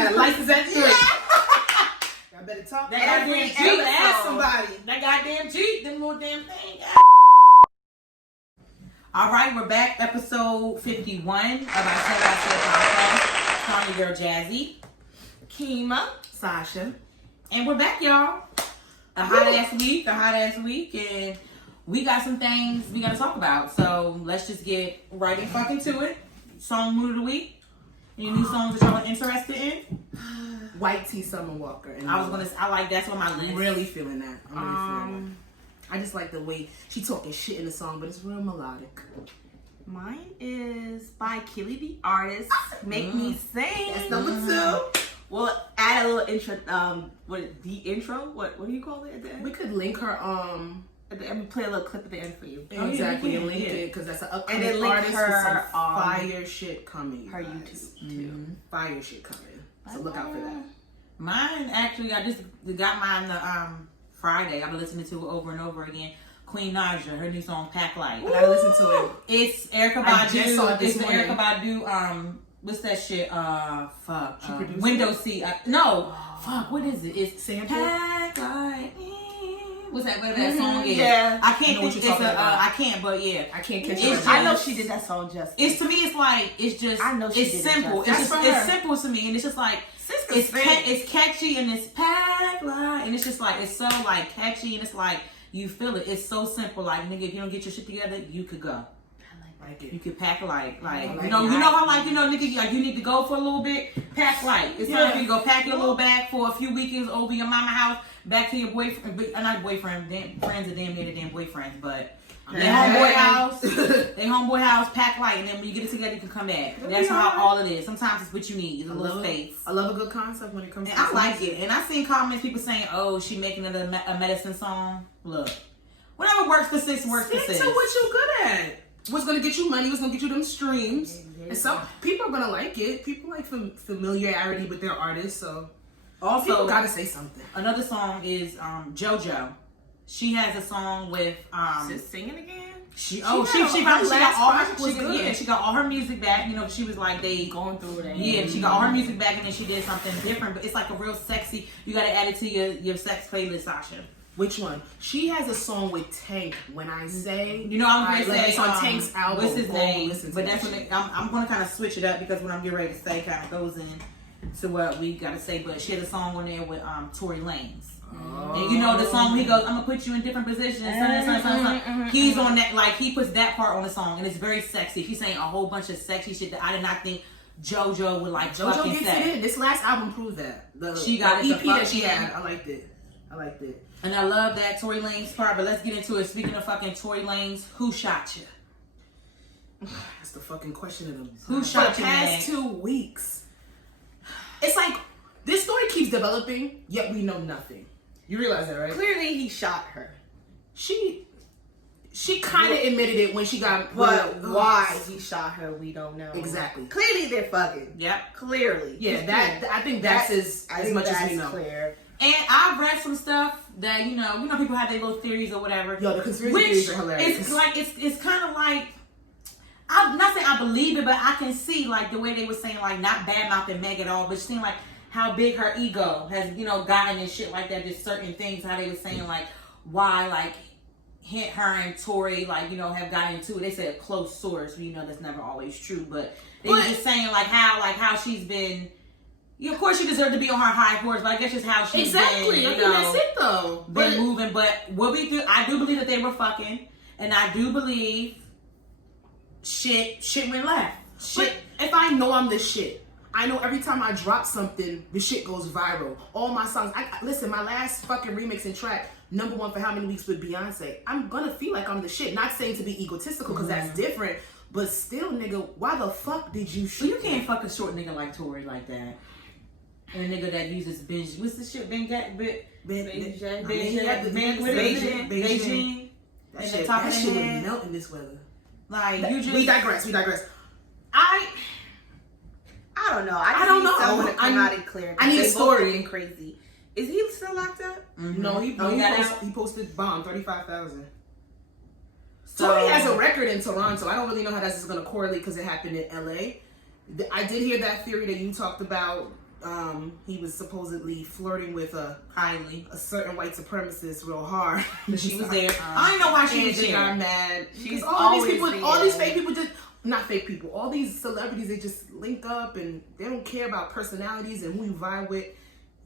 Got a license at 3. I better talk. That goddamn Jeep. Ask somebody. That goddamn Jeep. Them little damn thing. All right, we're back. Episode 51 of our podcast. Calling your girl Jazzy, Keema, Sasha. and we're back, y'all. A hot ass week, and we got some things we got to talk about. So let's just get right in fucking to it. Song mood of the week. Any new songs that y'all are interested in? White Tea Summer Walker. And I like that's on my list. I'm really feeling that. I just like the way she talking shit in the song, but it's real melodic. Mine is by Killy the Artist. Make Me Sing. That's number 2. We'll add a little intro. The intro? What do you call it at the end? We could link her. At the end, we play a little clip at the end for you. Exactly, and link it because that's an upcoming And then link artist her, with some fire shit coming. Her guys. YouTube too. Fire shit coming. So look out for that. Mine actually, I just got mine the Friday. I've been listening to it over and over again. Queen Naja, her new song "Pack Light." I gotta listen to it. It's Erykah I just saw Badu. it this It's morning. Erykah Badu. What's that shit? Fuck. She produced Window it? seat. No. Fuck. What is it? It's Sample? Pack Light. What's that? Whatever that song is. Yeah. I I can't know think what it's you're talking about. I can't. But yeah. I can't catch It's it. I know she did that song just. It's to me. It's like it's just. I know she it's did it simple. just. It's That's just. for It's her. simple to me, and it's just like. Sister It's catchy and it's packed light, and it's just like it's so like catchy and it's like you feel it. It's so simple. Like nigga, if you don't get your shit together, you could go. Like it. You could pack light. Like like you know it. how like nigga like you need to go for a little bit. Pack light. It's time for you to go pack your little bag for a few weekends over your mama house, back to your boyfriend. Not boyfriend. Friends are damn near the damn boyfriends, but. They homeboy house, pack light, and then when you get it together, you can come back. That's how all it is. Sometimes it's what you need, it's a little space. I love a good concept when it comes And to I like it. And I seen comments, people saying, "Oh, she making it a medicine song." Look, whatever works for sis works for Stick sis. to what you're good at. What's gonna get you money? What's gonna get you them streams? And some people are gonna like it. People like familiarity with their artists, so Also, people gotta say something. another song is JoJo. She has a song with Just singing again. She her got last all her project was good. she got all her music back. You know, she was like Going through that. Yeah, she got all her music back and then she did something different. But it's like a real sexy. You got to add it to your sex playlist, Sasha. Which one? She has a song with Tank. When I say, You know, I'm gonna say it's on Tank's album. What's his name? Listen to But that that's shit. when I'm gonna kind of switch it up because what I'm getting ready to say kind of goes in to what we gotta say. But she had a song on there with Tory Lanez. And you know the song he goes, I'm gonna put you in different positions. He's on that, like he puts that part on the song, and it's very sexy. He's saying a whole bunch of sexy shit that I did not think JoJo would like. JoJo fucking gets say. it in. This last album proved that. She got the it EP the that she fucking- had. I liked it. And I love that Tory Lanez part. But let's get into it. Speaking of fucking Tory Lanez, who shot you? That's the fucking question of them. Who For shot the you, past man? 2 weeks, it's like this story keeps developing, yet we know nothing. You realize that, right? Clearly, he shot her. She kind of admitted it when she got. But why he shot her, we don't know. Exactly. Clearly, they're fucking. Yep. Clearly. Yeah, that I think that's as much as we know. Clear. And I've read some stuff that you know people have their little theories or whatever. Yo, the conspiracy theories are hilarious. It's like it's kind of like I'm not saying I believe it, but I can see like the way they were saying like not bad mouthing Meg at all, but seeing like how big her ego has gotten and shit like that. Just certain things how they were saying like why like her and Tory like have gotten into it. They said a close source. That's never always true, but they were just saying like how she's been. Yeah, of course she deserved to be on her high horse, but I guess just how she's been, I think that's it though. been moving. But what we do, I do believe that they were fucking, and I do believe shit went left. But if I know I'm the shit, I know every time I drop something, the shit goes viral. All my songs, listen, my last fucking remix and track, #1 for how many weeks with Beyonce. I'm gonna feel like I'm the shit. Not saying to be egotistical, because that's different. But still, nigga, why the fuck did you shoot? Well, you can't fuck a short nigga like Tory like that. And a nigga that uses binge. What's the shit? Beijing. That shit would melt in this weather. Like you just. We digress. I don't know. I don't know. Someone to come out and clear. I need a story. Both crazy. Is he still locked up? Mm-hmm. No, he got out. he posted bond 35,000. So Tory has a record in Toronto. I don't really know how that's going to correlate because it happened in LA. I did hear that theory that you talked about he was supposedly flirting with a certain white supremacist real hard. She was there. I don't know why she was there. She got mad. She's all these people, all these fake people just. Not fake people. All these celebrities, they just link up and they don't care about personalities and who you vibe with.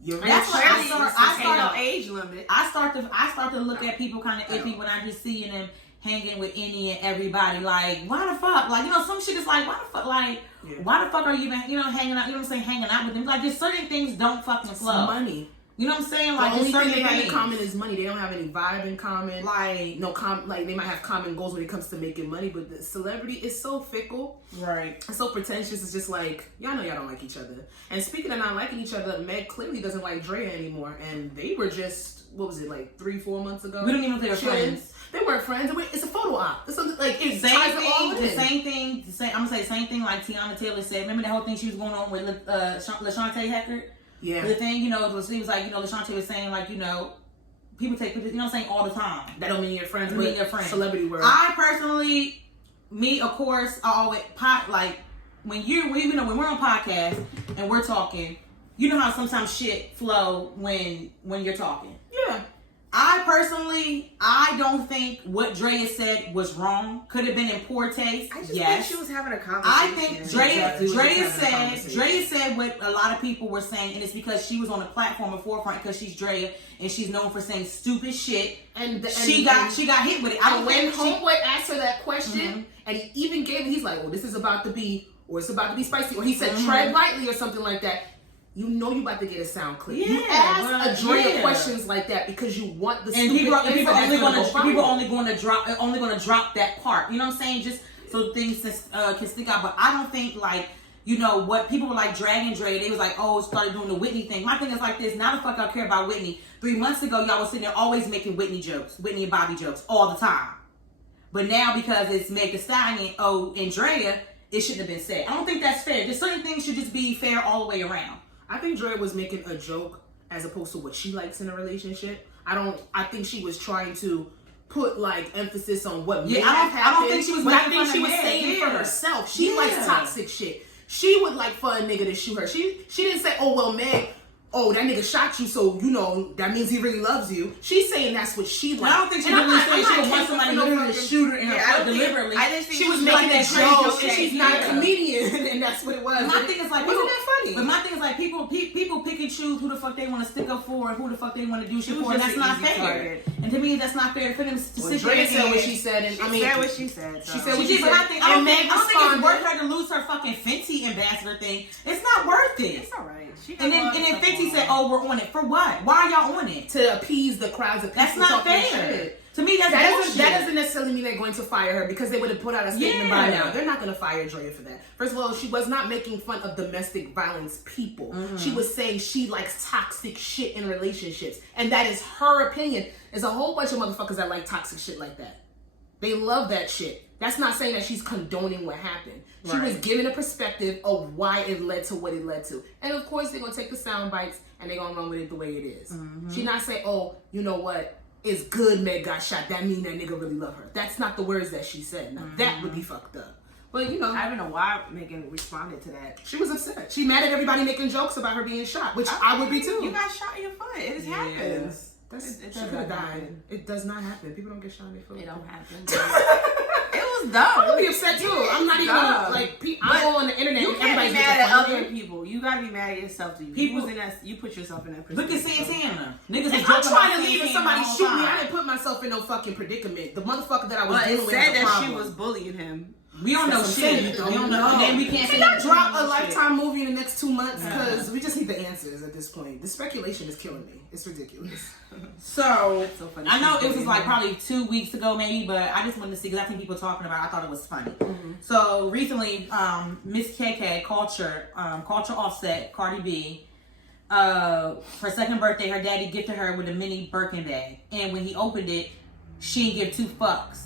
That's why I start no age limit. I start to look at people kind of iffy when I just seeing them hanging with any and everybody. Like, why the fuck? Like, some shit is like, why the fuck? Like, why the fuck are you even, hanging out? You know what I'm saying? Hanging out with them. Like, just certain things don't fucking flow. Money. You know what I'm saying? Like, the only thing they have in things. common is money. They don't have any vibe in common. Like, like they might have common goals when it comes to making money, but the celebrity is so fickle. Right. It's so pretentious. It's just like, y'all know y'all don't like each other. And speaking of not liking each other, Meg clearly doesn't like Drea anymore. And they were just, what was it, like 3-4 months ago? We don't even know if they were friends. They weren't friends. It's a photo op. It's something like it same ties thing. it all in. The same thing. I'm gonna say the same thing like Tiana Taylor said. Remember that whole thing she was going on with LaShante Heckert? Yeah. The thing, it was like, LaShante was saying like, people take pictures, saying all the time. That don't mean you're friends. That mean you're friends. Celebrity word. I personally, of course, I always like when we're on podcast and we're talking, you know how sometimes shit flow when you're talking. Yeah. I don't think what Drea said was wrong. Could have been in poor taste. I just yes. think she was having a conversation. I think Drea said what a lot of people were saying, and it's because she was on the platform of Forefront because she's Drea and she's known for saying stupid shit. And she got hit with it. When Homeboy asked her that question, and he even gave it, he's like, "Oh, this is about to be, or it's about to be spicy," or he said, "Tread lightly," or something like that. You know you about to get a sound clip. Yeah, you ask a Drea questions like that because you want the and stupid people only going to drop that part. You know what I'm saying? Just so things can stick out. But I don't think like what people were like dragging Drea. They was like, oh, started doing the Whitney thing. My thing is like this. Now the fuck I care about Whitney. 3 months ago, y'all was sitting there always making Whitney and Bobby jokes all the time. But now because it's Meg The Stallion, and Drea, it shouldn't have been said. I don't think that's fair. Just certain things should just be fair all the way around. I think Drea was making a joke as opposed to what she likes in a relationship. I think she was trying to put like emphasis on what may have happened. I don't think she was. But I think she was saying for herself. She likes toxic shit. She would like for a nigga to shoot her. She didn't say, "Oh well, Meg, that nigga shot you, so that means he really loves you." She's saying that's what she likes. I don't think she really said she would want somebody literally to shoot her in her foot deliberately. I didn't think she was making a joke, and she's not a comedian, and that's what it was. My thing is like, wasn't that funny? But my thing is like, people pick and choose who the fuck they want to stick up for and who the fuck they want to do shit for, and that's not fair. And to me, that's not fair for them to sit there and say what she said, and she said what she said. She said what she said. I don't think it's worth her to lose her fucking Fenty ambassador thing. It's not worth it. It's all right. And then Fenty said, "Oh, we're on it for what? Why are y'all on it? To appease the crowds of people." That's not fair. To me, that doesn't necessarily mean they're going to fire her because they would have put out a statement by now. They're not going to fire Drea for that. First of all, she was not making fun of domestic violence people. Mm-hmm. She was saying she likes toxic shit in relationships, and that is her opinion. There's a whole bunch of motherfuckers that like toxic shit like that. They love that shit. That's not saying that she's condoning what happened. She was giving a perspective of why it led to what it led to. And of course, they're going to take the sound bites and they're going to run with it the way it is. Mm-hmm. She's not saying, "Oh, you know what? It's good Meg got shot. That mean that nigga really love her." That's not the words that she said. Now, that would be fucked up. But, I don't know why Megan responded to that. She was upset. She mad at everybody making jokes about her being shot, which I would be too. You got shot in your foot. It just happens. She could have died. It does not happen. People don't get shot in their foot. It don't happen. It was dumb. I'm gonna be upset too. I'm not even I go on the internet. You can't be mad at other people. You gotta be mad at yourself too. You put yourself in that position. Look at Santana. Niggas if I'm trying to leave and somebody shoot me, I didn't put myself in no fucking predicament. The motherfucker that I was dealing with said had a problem. That she was bullying him. We don't know shit. We don't know. And then we can't. Can y'all drop a Lifetime movie in the next 2 months? Because we just need the answers at this point. The speculation is killing me. It's ridiculous. So funny. I know it was like probably 2 weeks ago, maybe, but I just wanted to see because I think people talking about it. I thought it was funny. Mm-hmm. So recently, Miss KK Culture Offset Cardi B. For her second birthday, her daddy gifted her with a mini Birkin bag, and when he opened it, she didn't give 2 fucks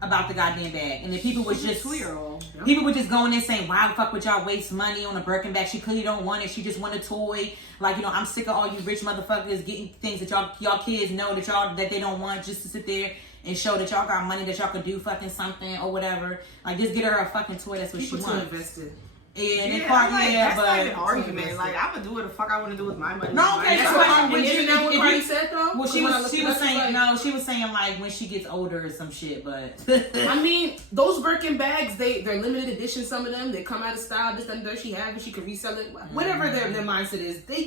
about the goddamn bag. And then people was just 2-year-old. People were just going in saying, "Why the fuck would y'all waste money on a Birkin bag? She clearly don't want it. She just want a toy. Like, I'm sick of all you rich motherfuckers getting things that y'all kids know that they don't want just to sit there and show that y'all got money that y'all could do fucking something or whatever. Like, just get her a fucking toy. That's what she wants." Invested. That's like an argument. Like, I'm gonna do what the fuck I want to do with my money. No, okay, That's what Cardi said though. Well, she was saying like when she gets older or some shit, but I mean, those Birkin bags, they're limited edition. Some of them they come out of style. This and that she have, and she can resell it. Whatever their mindset is, they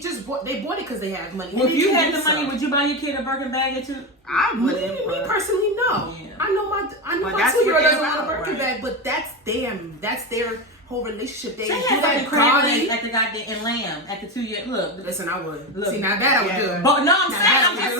bought it because they have money. Well, if you had the money, would you buy your kid a Birkin bag or two? I wouldn't. Me personally, no. Yeah. I know my 2-year-old doesn't want a Birkin bag, but that's their whole relationship. They do that Cardi at the goddamn in Lamb at the 2-year. Look, listen, I would. Look, see, now that I would do. But no, I'm saying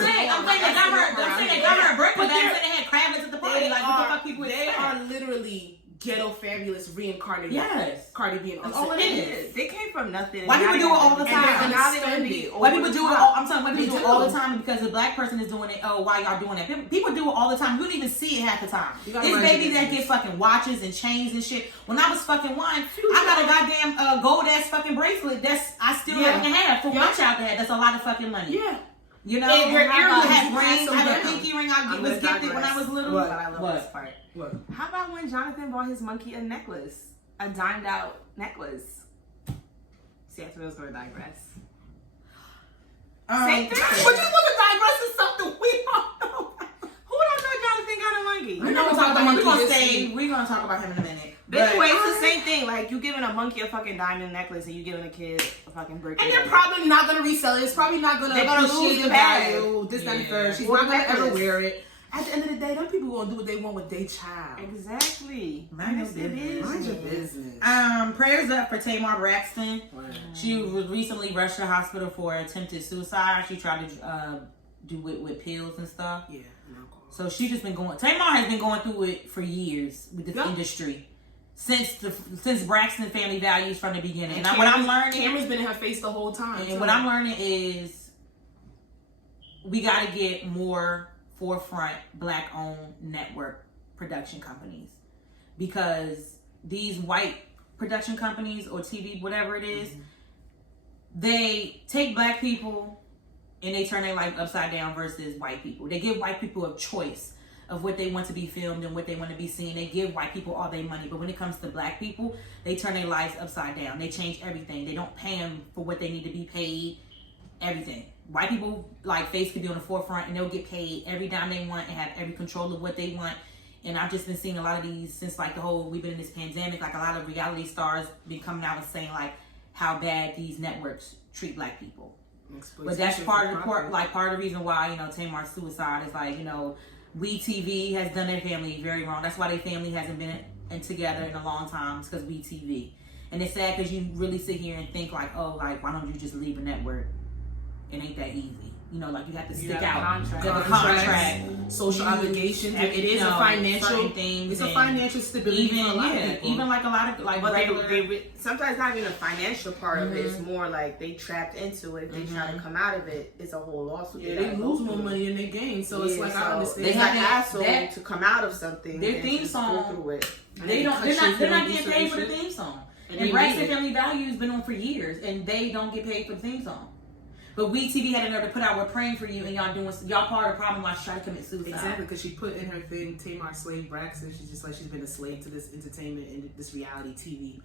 they got her a Birkin bag. They had Kravitz at the party. Like what the fuck people? They are literally ghetto fabulous reincarnated. Yes, Cardi B and that's all it is. They came from nothing. Why people do it all the time? Now they're gonna be. Why people do it all? I'm telling you, why people do it all the time because the black person is doing it. Oh, why y'all doing that? People do it all the time. You don't even see it half the time. It's babies that get fucking watches and chains and shit. When I was fucking one, I got a goddamn gold ass fucking bracelet. I still have to have for one child to have. That's a lot of fucking money. Yeah. You know, and her I had rings. I had a pinky ring. I was gifted when I was little. But I love this part. What? How about when Jonathan bought his monkey a necklace? A dimed out necklace. See, I thought I was going to digress. Same thing. But you want to digress is something we don't know. Who don't know Jonathan got a monkey? I know we're talking about We're going to talk about him in a minute. But anyway, it's the same thing. Like, you giving a monkey a fucking diamond necklace and you giving a kid a fucking brick. And they're probably not going to resell it. It's probably not going to appreciate the value. This, that, and the third. She's not going to ever wear it. At the end of the day, them people gonna do what they want with their child. Exactly. Mind your business. Prayers up for Tamar Braxton. Wow. She was recently rushed to the hospital for attempted suicide. She tried to do it with pills and stuff. Yeah. So she's just been going. Tamar has been going through it for years with the industry. Since Braxton Family Values from the beginning. And what I'm learning, Cameron's been in her face the whole time. And what I'm learning is we got to get more forefront black-owned network production companies, because these white production companies or TV, whatever it is, they take black people and they turn their life upside down versus white people. They give white people a choice of what they want to be filmed and what they want to be seen. They give white people all their money, but when it comes to black people, they turn their lives upside down. They change everything. They don't pay them for what they need to be paid. Everything. White people, like, face could be on the forefront and they'll get paid every dime they want and have every control of what they want. And I've just been seeing a lot of these since, like, we've been in this pandemic. Like, a lot of reality stars been coming out and saying, like, how bad these networks treat black people. But that's part of the reason why, Tamar's suicide is, like, WeTV has done their family very wrong. That's why their family hasn't been together in a long time. It's because WeTV. And it's sad because you really sit here and think, like, oh, like, why don't you just leave a network? It ain't that easy. Like, you have to stick out. The contract, social obligations. It is a financial thing. It's a financial stability for a lot of people. Even like a lot of like regular. They sometimes not even the financial part of it. It's more like they trapped into it. If they try to come out of it, it's a whole lawsuit. Yeah, they lose more money than they gain. So it's like, I understand. They have an asshole to come out of something. Their theme song. Go through it. They're not getting paid for the theme song. And Braxton Family Values been on for years, and they don't get paid for the theme song. But WeTV had enough to put out, we're praying for you, and y'all part of the problem why she's trying to commit suicide. Exactly, because she put in her thing, Tamar slave Braxton. She's just like, she's been a slave to this entertainment and this reality TV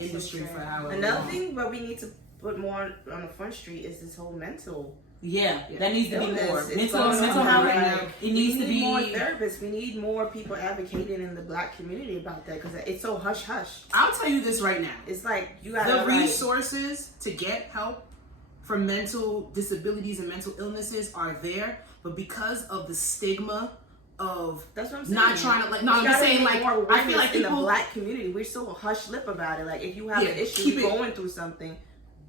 industry for however long. Another thing, but we need to put more on the front street is this whole mental. Yeah, that needs to be more. Mental health. It needs to be more therapists. We need more people advocating in the black community about that, because it's so hush hush. I'll tell you this right now. It's like you got the resources to get help for mental disabilities and mental illnesses are there, but because of the stigma of that's what I'm saying. Not trying to I'm just saying I feel like in the black community we're so hush lip about it. Like if you have an issue, going through something,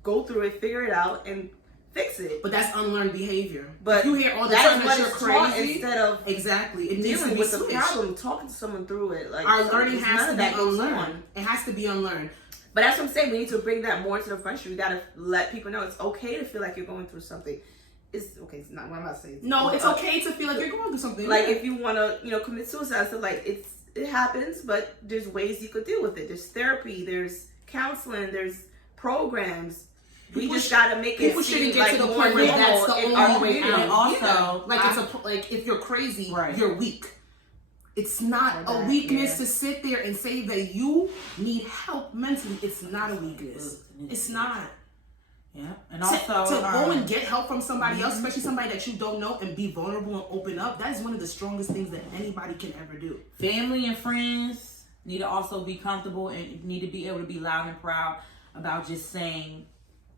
go through it, figure it out, and fix it. But that's unlearned behavior. But you hear all the time that you're crazy instead of exactly it dealing with the problem, talking to someone through it. Like our learning has to be unlearned. It has to be unlearned. But that's what I'm saying. We need to bring that more to the front street. We gotta let people know it's okay to feel like you're going through something. It's okay. It's not what I'm about to say. No, it's okay to feel like you're going through something. Like if you want to, commit suicide. So like it happens, but there's ways you could deal with it. There's therapy. There's counseling. There's programs. We just gotta make it seem like to the point where that's the only way out. Also, like it's like if you're crazy, you're weak. It's not a weakness to sit there and say that you need help mentally. It's not a weakness. It's not. Yeah, and also to go and get help from somebody else, especially somebody that you don't know, and be vulnerable and open up. That is one of the strongest things that anybody can ever do. Family and friends need to also be comfortable and need to be able to be loud and proud about just saying,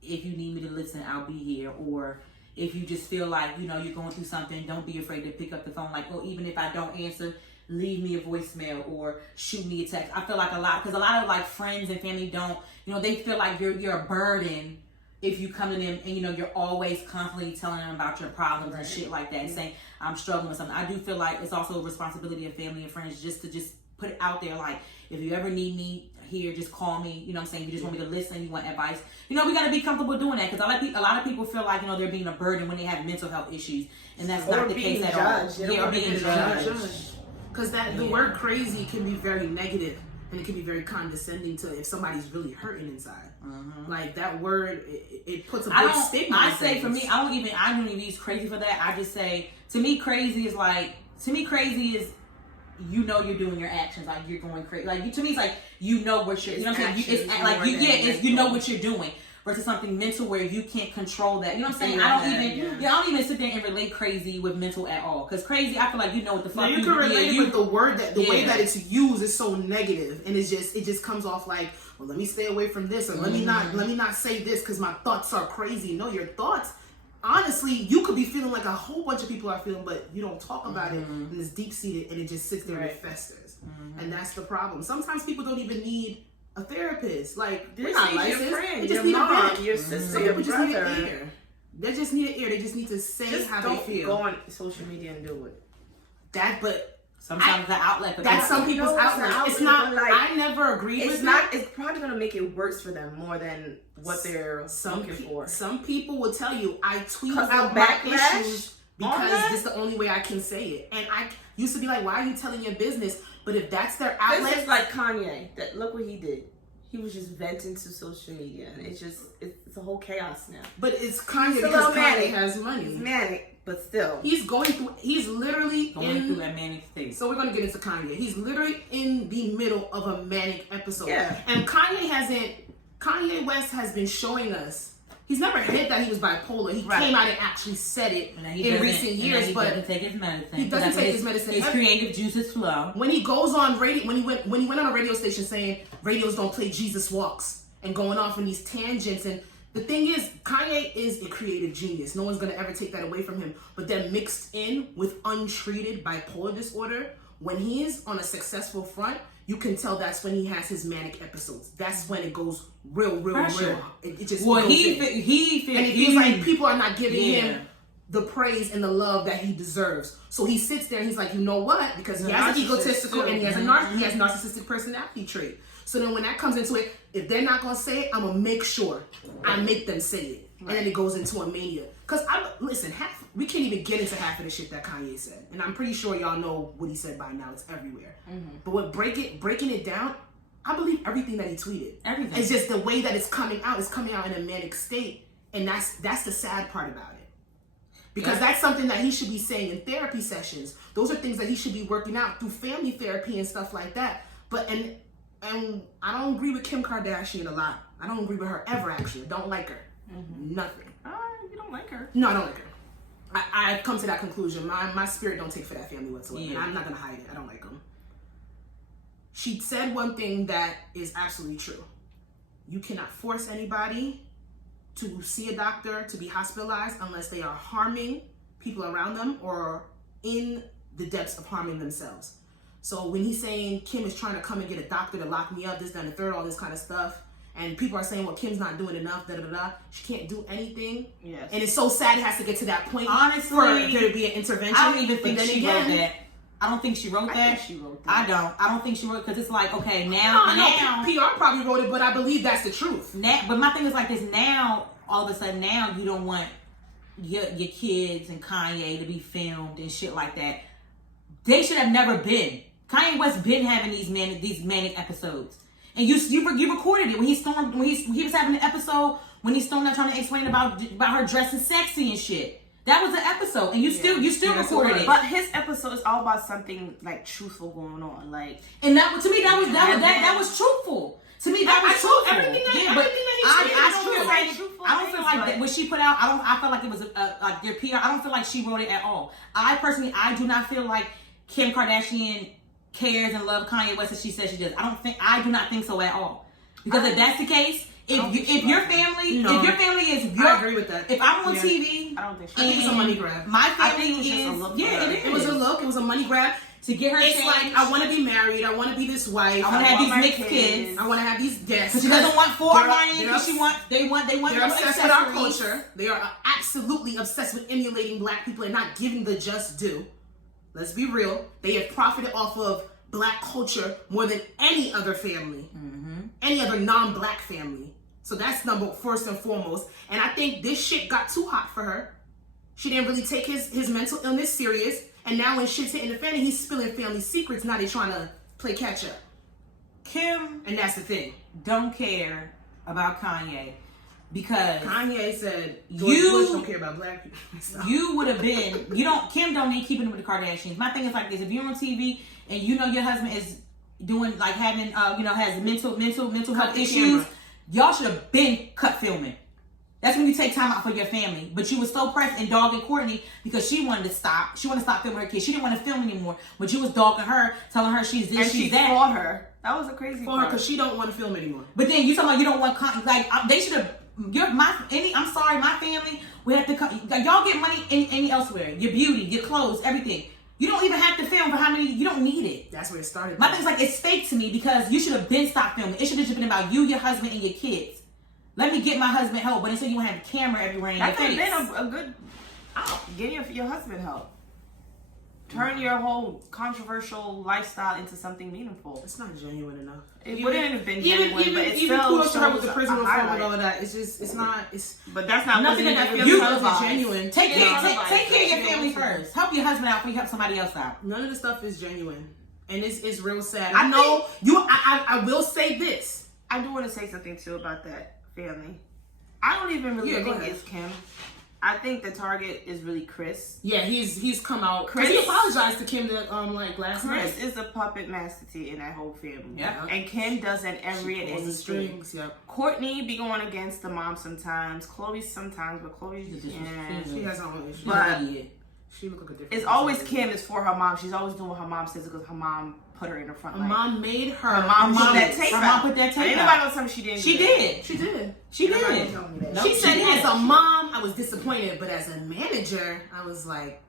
if you need me to listen, I'll be here. Or if you just feel like, you know, you're going through something, don't be afraid to pick up the phone. Like, oh, even if I don't answer, leave me a voicemail or shoot me a text. I feel like a lot of like friends and family don't, you know, they feel like you're a burden if you come to them and, you know, you're always constantly telling them about your problems and shit like that, and saying, I'm struggling with something. I do feel like it's also a responsibility of family and friends just to put it out there. Like, if you ever need me here, just call me. You know what I'm saying? You just want me to listen, you want advice. You know, we got to be comfortable doing that, because a lot of people feel like, you know, they're being a burden when they have mental health issues. And that's not the case at all. Yeah, or being judged. Because the word crazy can be very negative, and it can be very condescending to if somebody's really hurting inside. Like, that word, it puts a big stigma. I say for me, I don't even use crazy for that. I just say, to me crazy is you know you're doing your actions, like you're going crazy. Like, to me, it's like, you know what you're, you know what I'm saying? It's like, you know what you're doing. Versus something mental where you can't control that. You know what I'm saying? I don't even sit there and relate crazy with mental at all. Because crazy, I feel like you know what the fuck. You can relate it with the word that the way that it's used is so negative, and it just comes off like, well, let me stay away from this, or let me not say this because my thoughts are crazy. No, your thoughts, honestly, you could be feeling like a whole bunch of people are feeling, but you don't talk about it, and it's deep seated, and it just sits there and it festers, and that's the problem. Sometimes people don't even need a therapist. Like, we're not licensed. They just need a vent. Your sister, your just brother. need an ear. They just need an ear. They just need to say how they feel. Go on social media and do it. But sometimes the outlet. That's some people's outlet. It's not. Like, I never agreed with that. It's probably gonna make it worse for them more than what they're looking for. Some people will tell you, I tweet about my issues because this is the only way I can say it. And I used to be like, why are you telling your business? But if that's their outlet, this is like Kanye. Look what he did. He was just venting to social media, and it's a whole chaos now. But it's Kanye because Kanye has money. He's manic, but still, he's literally going through that manic state. So we're gonna get into Kanye. He's literally in the middle of a manic episode. Yeah. And Kanye West has been showing us. He's never hid that he was bipolar. He came out and actually said it in recent years, but he doesn't take his medicine. He doesn't take his medicine. His creative juices flow. When he goes on radio, when he went on a radio station saying radios don't play Jesus Walks and going off in these tangents, and the thing is, Kanye is a creative genius. No one's gonna ever take that away from him. But then mixed in with untreated bipolar disorder, when he is on a successful front, you can tell that's when he has his manic episodes. That's when it goes real. It just goes he and it feels like people are not giving him the praise and the love that he deserves. So he sits there and he's like, you know what? Because he has an egotistical and he has narcissistic personality trait. So then when that comes into it, if they're not gonna say it, I'm gonna make sure I make them say it. And then it goes into a mania. Because we can't even get into half of the shit that Kanye said. And I'm pretty sure y'all know what he said by now. It's everywhere. But with breaking it down, I believe everything that he tweeted. Everything. It's just the way that it's coming out in a manic state. And that's the sad part about it. Because that's something that he should be saying in therapy sessions. Those are things that he should be working out through family therapy and stuff like that. But and I don't agree with Kim Kardashian a lot. I don't agree with her ever, actually. I don't like her. Nothing. You don't like her? No, I don't like her. I've come to that conclusion. My spirit don't take for that family whatsoever. And I'm not going to hide it. I don't like them. She said one thing that is absolutely true. You cannot force anybody to see a doctor, to be hospitalized, unless they are harming people around them or in the depths of harming themselves. So when he's saying Kim is trying to come and get a doctor to lock me up, this, that, and the third, all this kind of stuff, and people are saying, well, Kim's not doing enough, she can't do anything. Yes. And it's so sad it has to get to that point. Honestly, for there to be an intervention. I don't even think she wrote that. I don't think she wrote that. I think she wrote that. I don't think she wrote it, because it's like, okay, now. PR probably wrote it, but I believe that's the truth. But my thing is like this, now, all of a sudden, now you don't want your kids and Kanye to be filmed and shit like that. They should have never been. Kanye West been having these manic episodes. And you recorded it when he was having an episode when he stormed out trying to explain about her dressing sexy and shit. That was an episode, and you still recorded it. But his episode is all about something like truthful going on, like. And that to me that was truthful. To me, that was truthful. Everything that he I don't feel like that what she put out. I felt like it was like their PR. I don't feel like she wrote it at all. I personally, I do not feel like Kim Kardashian cares and loves Kanye West as she says she does. I do not think so at all. Because if that's the case, if your family is I agree with that. If I'm on TV, I don't think she. I think it's a money grab. My family it was just a look. It was a look. It was a money grab. To get her It's changed. like, I want to be married. I want to be this wife. I want to have these mixed kids. kids. I want to have these guests. But she doesn't want four Marions. They want They're obsessed with our accessories. culture. They are absolutely obsessed with emulating black people and not giving the just due. Let's be real. They have profited off of black culture more than any other family. Any other non-black family. So that's first and foremost. And I think this shit got too hot for her. She didn't really take his mental illness serious. And now when shit's hitting the fan and he's spilling family secrets, now they're trying to play catch up. Kim And that's the thing. don't care about Kanye because Kanye said George Bush don't care about black people. you would have been Kim don't need keeping it with the Kardashians. My thing is like this: if you're on TV and you know your husband is doing like having has mental health issues, y'all should have been cut filming. That's when you take time out for your family. But you was so pressed and dogging Courtney because she wanted to stop. She wanted to stop filming her kids. She didn't want to film anymore. But you was dogging her, telling her she's this, And she's she that. fought her. That was a crazy For her because she don't want to film anymore. But then you talking about you don't want they should have. I'm sorry, my family. We have to come. Like, y'all get money any elsewhere. Your beauty, your clothes, everything. You don't even have to film for how many. You don't need it. That's where it started. My thing's like it's fake to me because you should have been stopped filming. It should have just been about you, your husband, and your kids. Let me get my husband help, but instead you want to have a camera everywhere in your That face. could have been a good getting your husband help. Turn your whole controversial lifestyle into something meaningful. It's not genuine enough. It wouldn't have been genuine, but it's still kudos to her with the shows prison a reform and highlight. all of that. It's just, it's not, it's But that's not nothing wasn't that even feels televised. genuine. Take care of your Yeah. family first. Help your husband out before you help somebody else out. None of the stuff is genuine, and it's real sad. I I know you. I will say this. I do want to say something too about that family. I don't even really Yeah, go think ahead. it's Kim. I think the target is really Chris. Yeah, he's come out. Chris- He apologized to Kim last night. Chris is a puppet master in that whole family. Yeah. And Kim doesn't every She and pulls the anything. strings. Yep. Courtney be going against the mom sometimes. Chloe sometimes, but Chloe's She has her own issues. But she look like a different. it's always Kim is for her mom. She's always doing what her mom says because her mom put her in the front Her line. mom made her. Her mom Her put mom- that tape her out. mom put that tape Ain't out. nobody gonna tell me she didn't. She do that. did. She did. She Nobody did. told me that. No, She said, she did. as a mom, I was disappointed, but as a manager, I was like,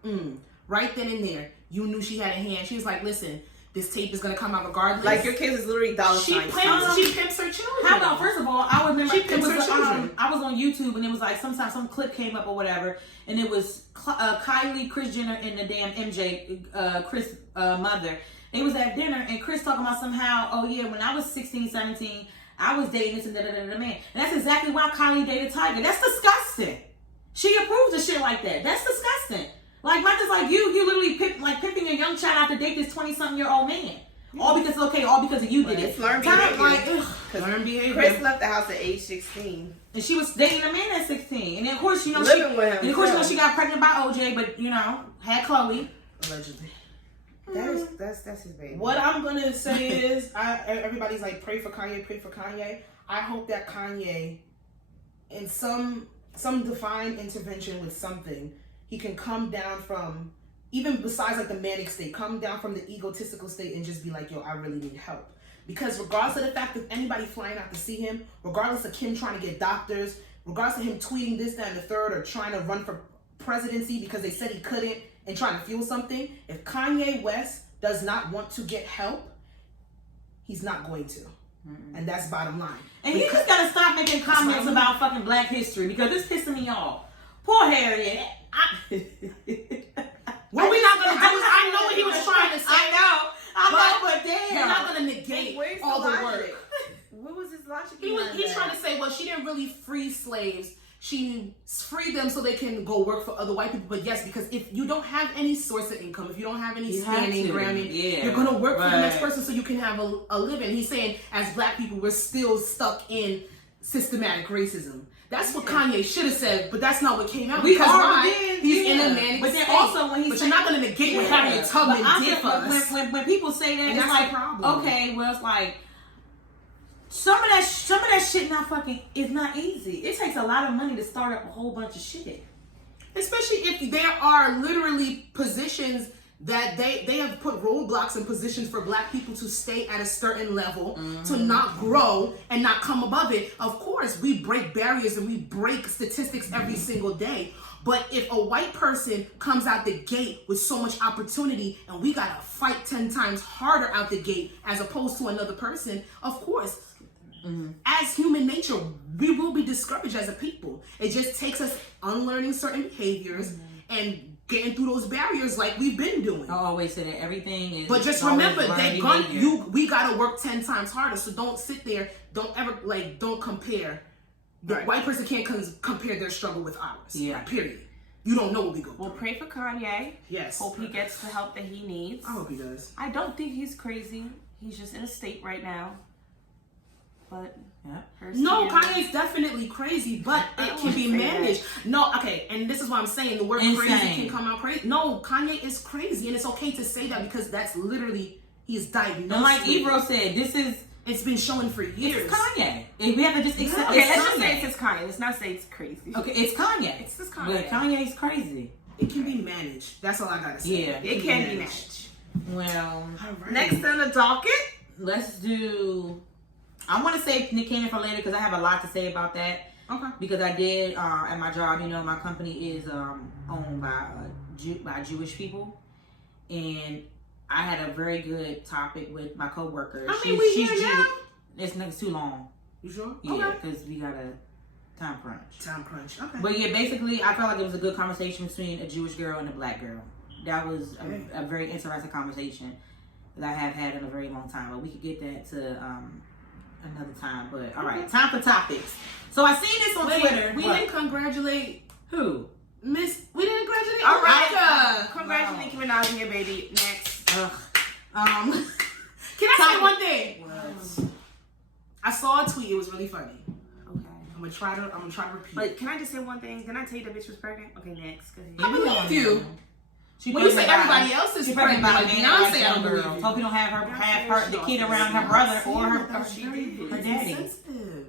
right then and there, you knew she had a hand. She was like, listen, this tape is gonna come out regardless. Like your kids is literally dollar she signs. pimps her children. How about, first of all, I remember She it pimps was, her children. I was on YouTube and it was like sometimes some clip came up or whatever, and it was Kylie, Kris Jenner, and the damn MJ, Chris mother. They was at dinner and Chris talking about somehow, oh yeah, when I was 16, 17, I was dating this and da-da-da-da man. And that's exactly why Kylie dated Tiger. That's disgusting. She approves of shit like that. That's disgusting. Like, mother's like, you literally pimping your young child out to date this 20-something-year-old man. All because, all because of you did it. It's learned Time, behavior. like, Learn behavior. Chris left the house at age 16. and she was dating a man at 16. And then, of course, Living with him, and of course, yeah. she got pregnant by OJ, but, had Chloe. Allegedly. That's his baby. What I'm gonna say is, everybody's like, pray for Kanye, pray for Kanye. I hope that Kanye, in some divine intervention with something, he can come down from, even besides like the manic state, come down from the egotistical state and just be like, yo, I really need help. Because regardless of the fact of anybody flying out to see him, regardless of Kim trying to get doctors, regardless of him tweeting this, that, and the third, or trying to run for presidency because they said he couldn't and trying to fuel something, if Kanye West does not want to get help, he's not going to. And that's bottom line. And he just gotta stop making comments about fucking Black history because it's pissing me off. Poor Harriet. What we not gonna do is, I know what he was trying to say. I know, but damn. You're not gonna negate Where's all the logic? work. What was his logic? He's trying to say, well, she didn't really free slaves. She freed them so they can go work for other white people. But yes, because if you don't have any source of income, if you don't have any standing, grounding, you're going to work for the next person so you can have a living. He's saying, as Black people, we're still stuck in systematic racism. That's what Kanye should have said, but that's not what came out. We Because why? did, He's in a manic But then state. also when he but said, you're not going to negate what Harriet Tubman did for us. When people say that, And it's that's like, the problem. okay, well, it's like, some of that shit not fucking, is not easy. It takes a lot of money to start up a whole bunch of shit. Especially if there are literally positions that they have put roadblocks in positions for black people to stay at a certain level, to not grow and not come above it. Of course, we break barriers and we break statistics every single day. But if a white person comes out the gate with so much opportunity and we gotta fight 10 times harder out the gate as opposed to another person, of course, as human nature, we will be discouraged as a people. It just takes us unlearning certain behaviors and getting through those barriers like we've been doing. I always say that everything is. But just remember that we gotta work 10 times harder. So don't sit there. Don't ever don't compare. The white person can't compare their struggle with ours. Yeah. Period. You don't know what we go through. We'll pray for Kanye. Yes. Hope he gets the help that he needs. I hope he does. I don't think he's crazy. He's just in a state right now. But no, Kanye's definitely crazy, but it can be managed. No, okay, and this is what I'm saying. The word crazy can come out crazy. No, Kanye is crazy, and it's okay to say that because that's literally he's diagnosed. And like Ebro said, it's been showing for years. It's Kanye. We have to just accept. Okay, let's just say it's Kanye. Let's not say it's crazy. Okay, it's Kanye. It's just Kanye. But Kanye's crazy. It can be managed. That's all I gotta say. Yeah, it can be managed. Well, next on the docket, let's do. I want to save Nick Cannon for later because I have a lot to say about that. Okay. Because I did at my job, my company is owned by Jewish people, and I had a very good topic with my coworker. She's Jewish. It's not too long. You sure? Yeah, because we got a time crunch. Time crunch. Okay. But yeah, basically, I felt like it was a good conversation between a Jewish girl and a black girl. That was a very interesting conversation that I have had in a very long time. But we could get that to another time. But all right, time for topics. So I seen this on Twitter. We didn't congratulate who? We didn't congratulate all right. Monoga. Congratulate Nicki Minaj and your baby. Next. Can I say one thing? What? I saw a tweet. It was really funny. Okay. I'm gonna try to repeat. But can I just say one thing? Didn't I tell you the bitch was pregnant? Okay, next. I believe you. When you say everybody else is pregnant, like Beyonce, I don't believe you. Hope you don't have the kid around her brother or her daddy.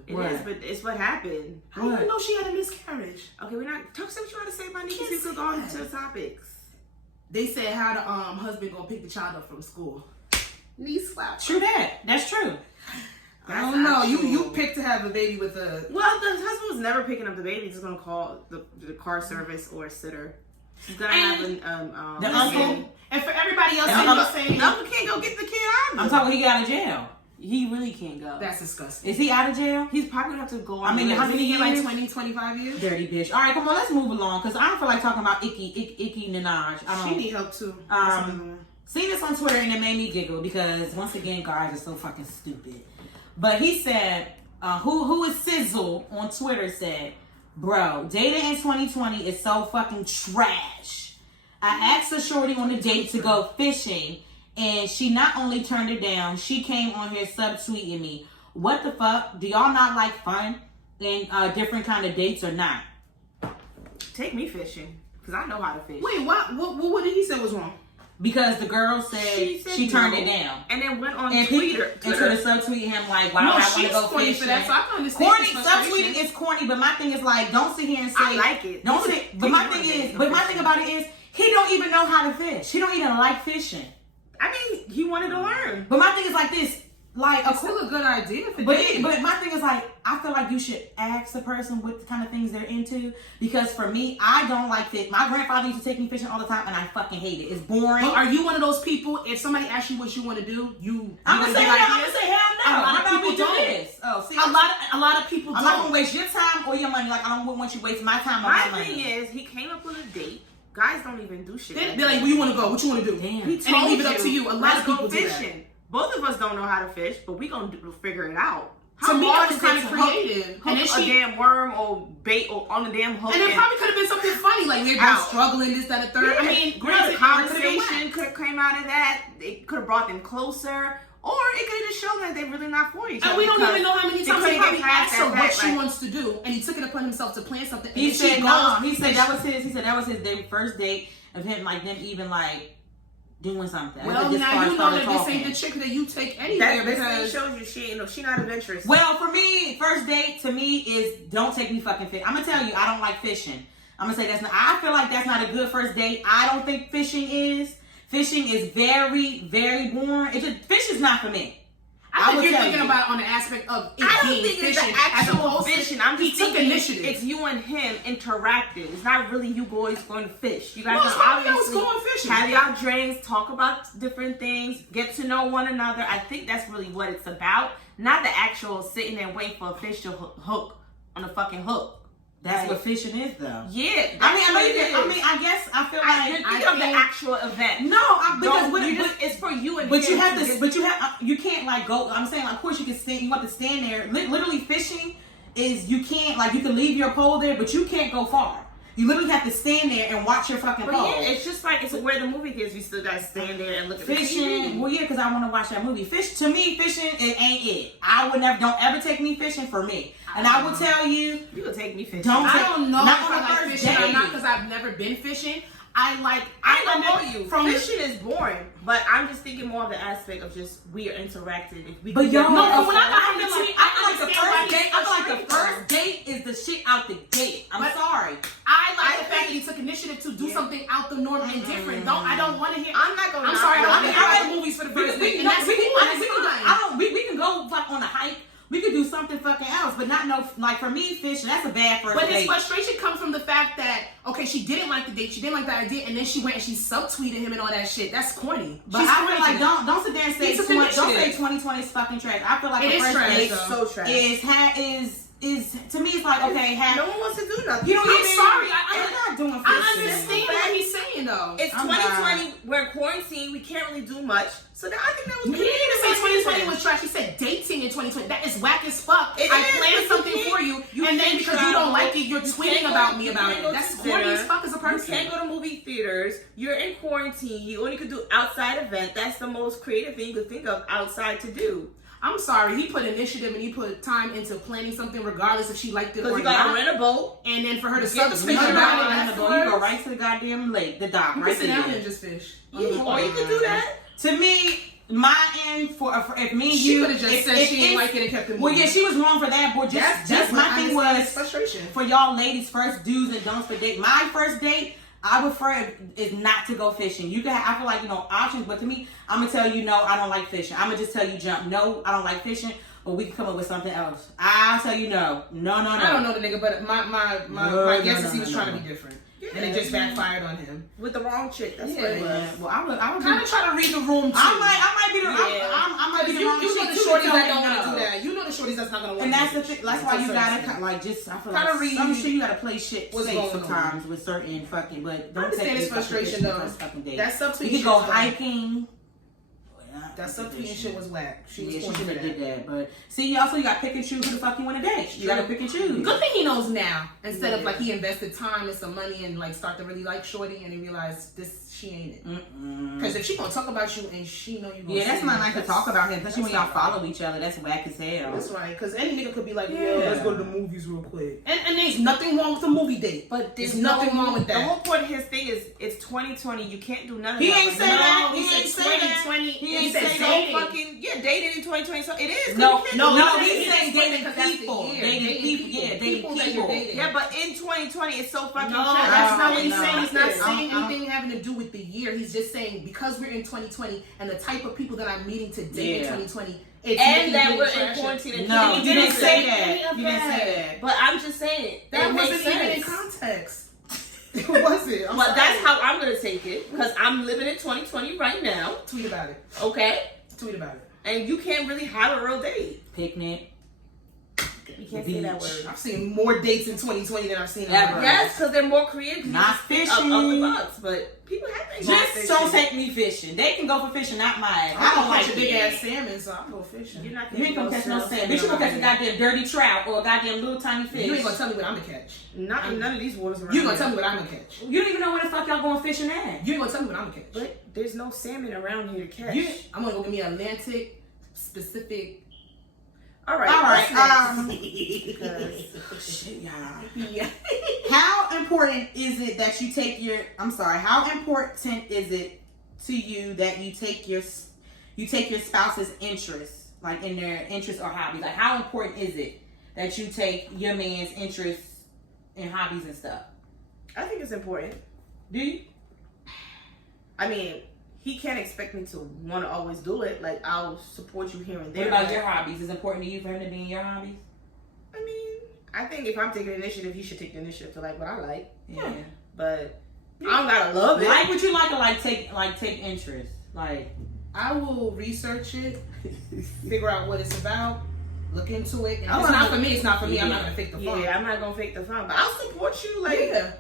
It is, but it's what happened. How do you know she had a miscarriage? Okay, we're not talk. Say what you want to say about Nicki. We could go on to the topics. They said how the husband gonna pick the child up from school. Knee slap. True that. That's true. I don't know. You picked to have a baby with a. Well, the husband was never picking up the baby. He's just gonna call the car service or a sitter. He's gonna have the uncle. And for everybody else, the uncle can't go get the kid out of I'm talking. He got out of jail. He really can't go. That's disgusting. Is he out of jail? He's probably gonna have to go on. I mean, how many years? Like 20, 25 years? Dirty bitch. All right, come on, let's move along because I don't feel like talking about Icky Minaj. She need help too. Seen this on Twitter and it made me giggle because once again, guys are so fucking stupid. But he said, who is Sizzle on Twitter said, bro, dating in 2020 is so fucking trash. I asked a shorty on a date to go fishing, and she not only turned it down, she came on here subtweeting me. What the fuck? Do y'all not like fun and different kind of dates or not? Take me fishing, because I know how to fish. Wait, what did he say was wrong? Because the girl said she turned it down. And then went on and Twitter. And Twitter subtweeted him like, why would I want to go fishing? For that, so I can understand. Corny, subtweeting is corny, but my thing is like, don't sit here and say. I like it. Don't sit. But my thing about it is, he don't even know how to fish. He don't even like fishing. I mean, he wanted to learn. But my thing is like this. Like, it's still a good idea for but my thing is like, I feel like you should ask the person what the kind of things they're into. Because for me, I don't like fish. My grandfather used to take me fishing all the time, and I fucking hate it. It's boring. But are you one of those people? If somebody asks you what you want to do, I'm gonna say hell no. A lot of people don't. This. Oh, see, a lot of people don't. I'm not gonna waste your time or your money. Like I don't want you to waste my time or my money. My thing is, he came up with a date. Guys don't even do shit. They're like, where you want to go? What you want to do? Damn. He told and they leave it up to you. A lot of people do that. Both of us don't know how to fish, but we gonna figure it out. To me, that was kind of creative. And then a damn worm or bait or on the damn hook. And it probably could have been something funny, like we've been struggling, this, that, and the third. Yeah. I mean, granted, conversation could have came out of that. It could have brought them closer. Or it could just show that they're really not for each other. And we don't even know how many times he probably asked her what she like, wants to do, and he took it upon himself to plan something. He said no. He said that was his. He said that was his first date of him, like them even like doing something. Well, now you know that this ain't the chick that you take anywhere because shows you she not adventurous. Well, for me, first date to me is don't take me fucking fish. I'm gonna tell you, I don't like fishing. I'm gonna say that's not. I feel like that's not a good first date. I don't think fishing is. Fishing is very, very boring. Fish is not for me. I think you're thinking about it on the aspect of it I don't being think it's fishing. the actual as fishing. I'm just took initiative. It's you and him interacting. It's not really you boys going to fish. You guys Well, are somebody else obviously going fishing. have y'all drinks, talk about different things, get to know one another. I think that's really what it's about. Not the actual sitting there waiting for a fish to hook on a fucking hook. That's what fishing is, though. Yeah, I guess I feel like you're thinking of the actual event. No, because it's for you and but him. you have to. But you can't like go. I'm saying, like, of course you can stand. You have to stand there. Literally, fishing is you can't like you can leave your pole there, but you can't go far. You literally have to stand there and watch your fucking pole. Yeah, it's just like it's where the movie is. You still gotta stand there and look at fishing. The TV. Well, yeah, because I want to watch that movie. To me, fishing it ain't it. I would never. Don't ever take me fishing for me. And I will tell you, you will take me fishing. I don't know if not I like fishing or not because I've never been fishing. I don't know you. Fishing is boring, but I'm just thinking more of the aspect of just we are interacting. If we but y'all, when I feel like the first date is the shit out the gate. I'm sorry. I like the fact that he took initiative to do something out the norm and different. I don't want to hear. I'm sorry. I don't like movies for the first date. We can go like on a hike. We could do something fucking else, but not like for me, fishing, that's a bad first date. But his frustration comes from the fact that, okay, she didn't like the date, she didn't like the idea, and then she went and she subtweeted him and all that shit. That's corny. But I feel like, don't sit there and say, don't say 2020 is fucking trash. I feel like the first date so trash. is to me, it's like, okay, no one wants to do nothing. You know what I mean? Sorry, I'm not doing fishing. I understand what he's saying, though. It's 2020, we're in quarantine, we can't really do much. So I think that was He didn't even say 2020 was trash. He said dating in 2020. That is whack as fuck. I planned something for you, and then because you don't like it, you're tweeting about me about it. That's corny as fuck as a person. You can't go to movie theaters. You're in quarantine. You only could do outside event. That's the most creative thing you could think of outside to do. I'm sorry, he put initiative and he put time into planning something regardless if she liked it or not. Because you gotta rent a boat. And then for her to substitute about it afterwards. You go right to the goddamn lake, the dock, right sit down and just fish. Yeah, or you can do that. To me, my end for if me and she you could have just said she didn't like it and kept it moving. Well, yeah, she was wrong for that, but just my thing was frustration for y'all ladies. First do's and don'ts for date. My first date, I would prefer is not to go fishing. You can I feel like options, but to me, I'm gonna tell you no, I don't like fishing. I'm gonna just tell you jump. No, I don't like fishing. But we can come up with something else. I'll tell you no. I don't know the nigga, but my guess is he was trying to be different. Yeah, and it just backfired on him with the wrong chick. That's what it was. Well, I would kind of try to read the room too. I might be the wrong chick. You know the shorties that don't want to do that. You know the shorties that's not gonna want. And that's the thing. That's why you gotta like just. I feel like some shit you gotta play shit safe sometimes with certain fucking. But don't understand his frustration though. That's up to you. You can go hiking. That subtweeting shit was whack. She should have did that. But see, also you gotta pick and choose who the fuck you want to date. You gotta pick and choose. Good thing he knows now. Instead of like he invested time and some money and like start to really like shorty and he realized she ain't it. Because if she gonna talk about you and she know you gonna that's not nice to talk about him, especially when y'all follow each other. That's whack as hell. That's right. Because any nigga could be like, let's go to the movies real quick. And there's nothing wrong with a movie date. But there's nothing wrong with that. The whole point of his thing is it's 2020. You can't do nothing. He ain't say that. He ain't say that. 2020. He said dating. Dating in 2020. So it is. No. He's saying dating people. Dating people. Yeah, dating people. Yeah, but in 2020, it's so fucking. No, that's not what he's saying. He's not saying anything having to do with the year. He's just saying because we're in 2020 and the type of people that I'm meeting today in 2020. And that we're in quarantine. No, you didn't say that. You didn't say that. But I'm just saying that wasn't even in context. Was it? Well, that's how I'm gonna take it because I'm living in 2020 right now. Tweet about it. Okay. Tweet about it. And you can't really have a real date. Picnic. You can't say that word. I've seen more dates in 2020 than I've seen ever. Yes, because they're more creative. Not fishing. Of the box, but people have things. Just don't take me fishing. They can go for fishing, not mine. I don't like a big ass salmon, so I'll go fishing. You ain't gonna catch no salmon. Bitch, you gonna catch a goddamn dirty trout or a goddamn little tiny fish. You ain't gonna tell me what I'm gonna catch. Not in none of these waters around. You gonna tell me what I'm gonna catch. You don't even know where the fuck y'all going fishing at. You ain't gonna tell me what I'm gonna catch. But there's no salmon around here to catch. I'm gonna go get me an Atlantic specific. All right. Shit, y'all. Yeah. How important is it that you take your? I'm sorry. How important is it to you that you take your spouse's interests, like in their interests or hobbies? Like, how important is it that you take your man's interests in hobbies and stuff? I think it's important. Do you? I mean, he can't expect me to want to always do it. Like, I'll support you here and there. What about your hobbies? Is it important to you for him to be in your hobbies? I mean, I think if I'm taking initiative, he should take the initiative to like what I like. Yeah. But I don't gotta love it. Like what you like, or take interest. Like, I will research it, figure out what it's about, look into it. And if it's not for me, it's not for me. I'm not gonna fake the fun. Yeah, I'm not gonna fake the fun, but I'll support you. Like, yeah.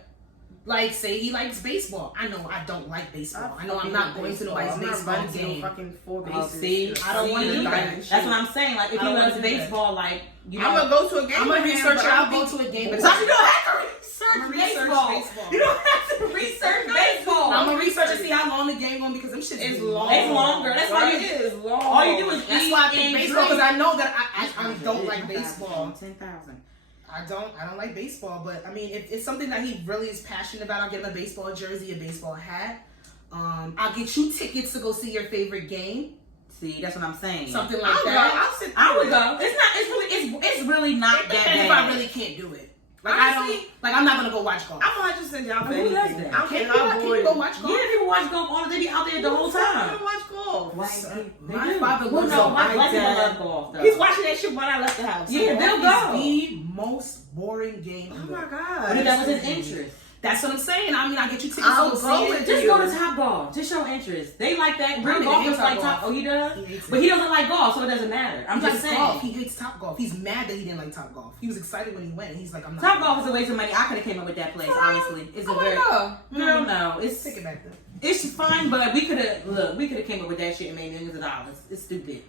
Like, say he likes baseball. I know I don't like baseball. I know I'm not going to nobody's baseball game. Fucking 4 bases. See, I don't want to do that. That's what I'm saying. Like, if he loves baseball, like, you know, I'm gonna go to a game. I'm gonna research it. I'll go to a game. But Sasha, you don't have to research baseball. You don't have to research baseball. I'm gonna research and see how long the game gonna be because them shits is long. It's longer. That's why it is long. All you do is That's eat why I pick and baseball because drink. I know that I don't like baseball. 10,000. I don't like baseball, but I mean, if it's something that he really is passionate about, I'll get him a baseball jersey, a baseball hat. I'll get you tickets to go see your favorite game. See, that's what I'm saying. Something like that. I would go. It's really not that bad. If I really can't do it. Like, I'm not gonna go watch golf. I'm 100% down for Who does anything. that? I don't care Can how you bored. go watch golf? Yeah, people watch golf all they be out there the whole I time. don't watch golf. My do. father Well, was no, a my black people dad. love golf though. He's watching that shit when I left the house. Yeah, they'll go. It's the most boring game. Oh my god. But if that was his interest. That's what I'm saying. I mean, I get you tickets I'll to go go see with it. Just go to Top Golf. Just show interest. They like that. Real Really, golfers he like hates Top. golf. Oh, he does. He hates But it. he doesn't like golf, so it doesn't matter. I'm He just likes saying. golf. He hates Top Golf. He's mad that he didn't like Top Golf. He was excited when he went. And he's like, I'm not. Top Golf is a waste of money. I could have came up with that place. Honestly, it's a very. Girl, No. It's take it back then. It's fun, but we could have came up with that shit and made millions of dollars. It's stupid.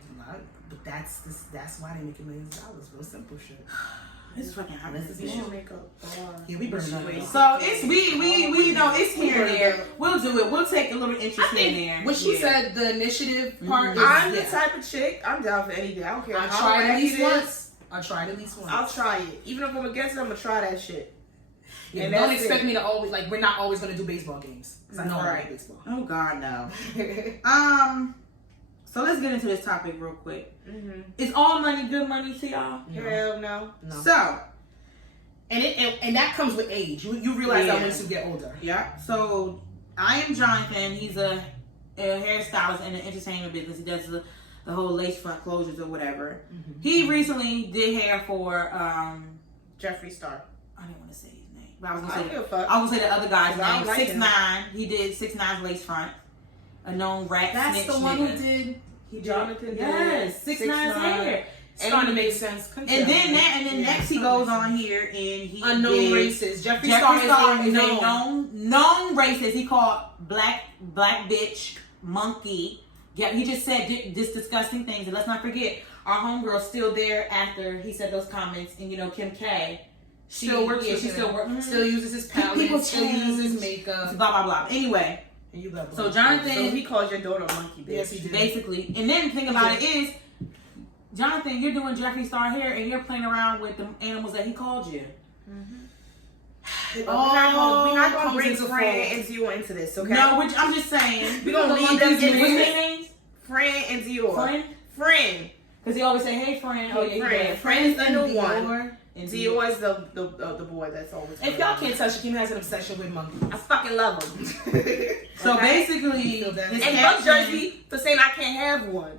But that's why they make millions of dollars for simple shit. It's fucking hot. We should make a bar. Yeah, we burn it up. So it's we know it's here and there. We'll do it. We'll take a little interest here and there. When she said the initiative part, is, I'm the type of chick, I'm down for anything. I don't care I how tried at wacky least it is. once. I tried at least once. I'll try it. Even if I'm against it, I'm gonna try that shit. Yeah, And don't that's expect it. me to always we're not always gonna do baseball games because I know I Right. like baseball. Oh God, no. So let's get into this topic real quick. Mm-hmm. Is all money good money to y'all? Hell no. So, and that comes with age. You realize that once you get older. yeah. So I am Jonathan. He's a hairstylist in the entertainment business. He does the whole lace front closures or whatever. Mm-hmm. He recently did hair for Jeffree Star. I didn't want to say his name, but I was I gonna don't say give a fuck. I was gonna say the other guy's I don't name. like 6ix9ine. He did 6ix9ine's lace front. A known rat That's snitch the one nigga. who did. He did. Jonathan did Yes, 6ix9ine's 6ix9ine. hair. Starting to make sense. And then next he goes on here and he unknown did racist. Jeffree Jeffree Star is is a a known racist. He called black bitch monkey. Yeah, he just said this disgusting things. And let's not forget, our homegirl's still there after he said those comments. And Kim K. Still works. Yeah, with she him. still works. Still uses his People palette. Still change. uses his makeup. Blah blah blah. Anyway, And you got so Jonathan. So he called your daughter a monkey bitch. Yes, he did. Basically, and then the thing about it is, Jonathan, you're doing Jeffree Star hair and you're playing around with the animals that he called you. We're not gonna bring into Fran full. and Zio into this, okay? No, I'm just saying. We gonna The leave them monkeys in with this. their names? Fran and Zio. Friend? Because he always say, "Hey, friend." Oh yeah, Friend. you Friend is the new one. Dior. And Zio is the boy that's always. If y'all can't touch it, Keema has an obsession with monkeys. I fucking love him. So Okay? basically, Feel that. his And caption- fuck Jersey for saying I can't have one.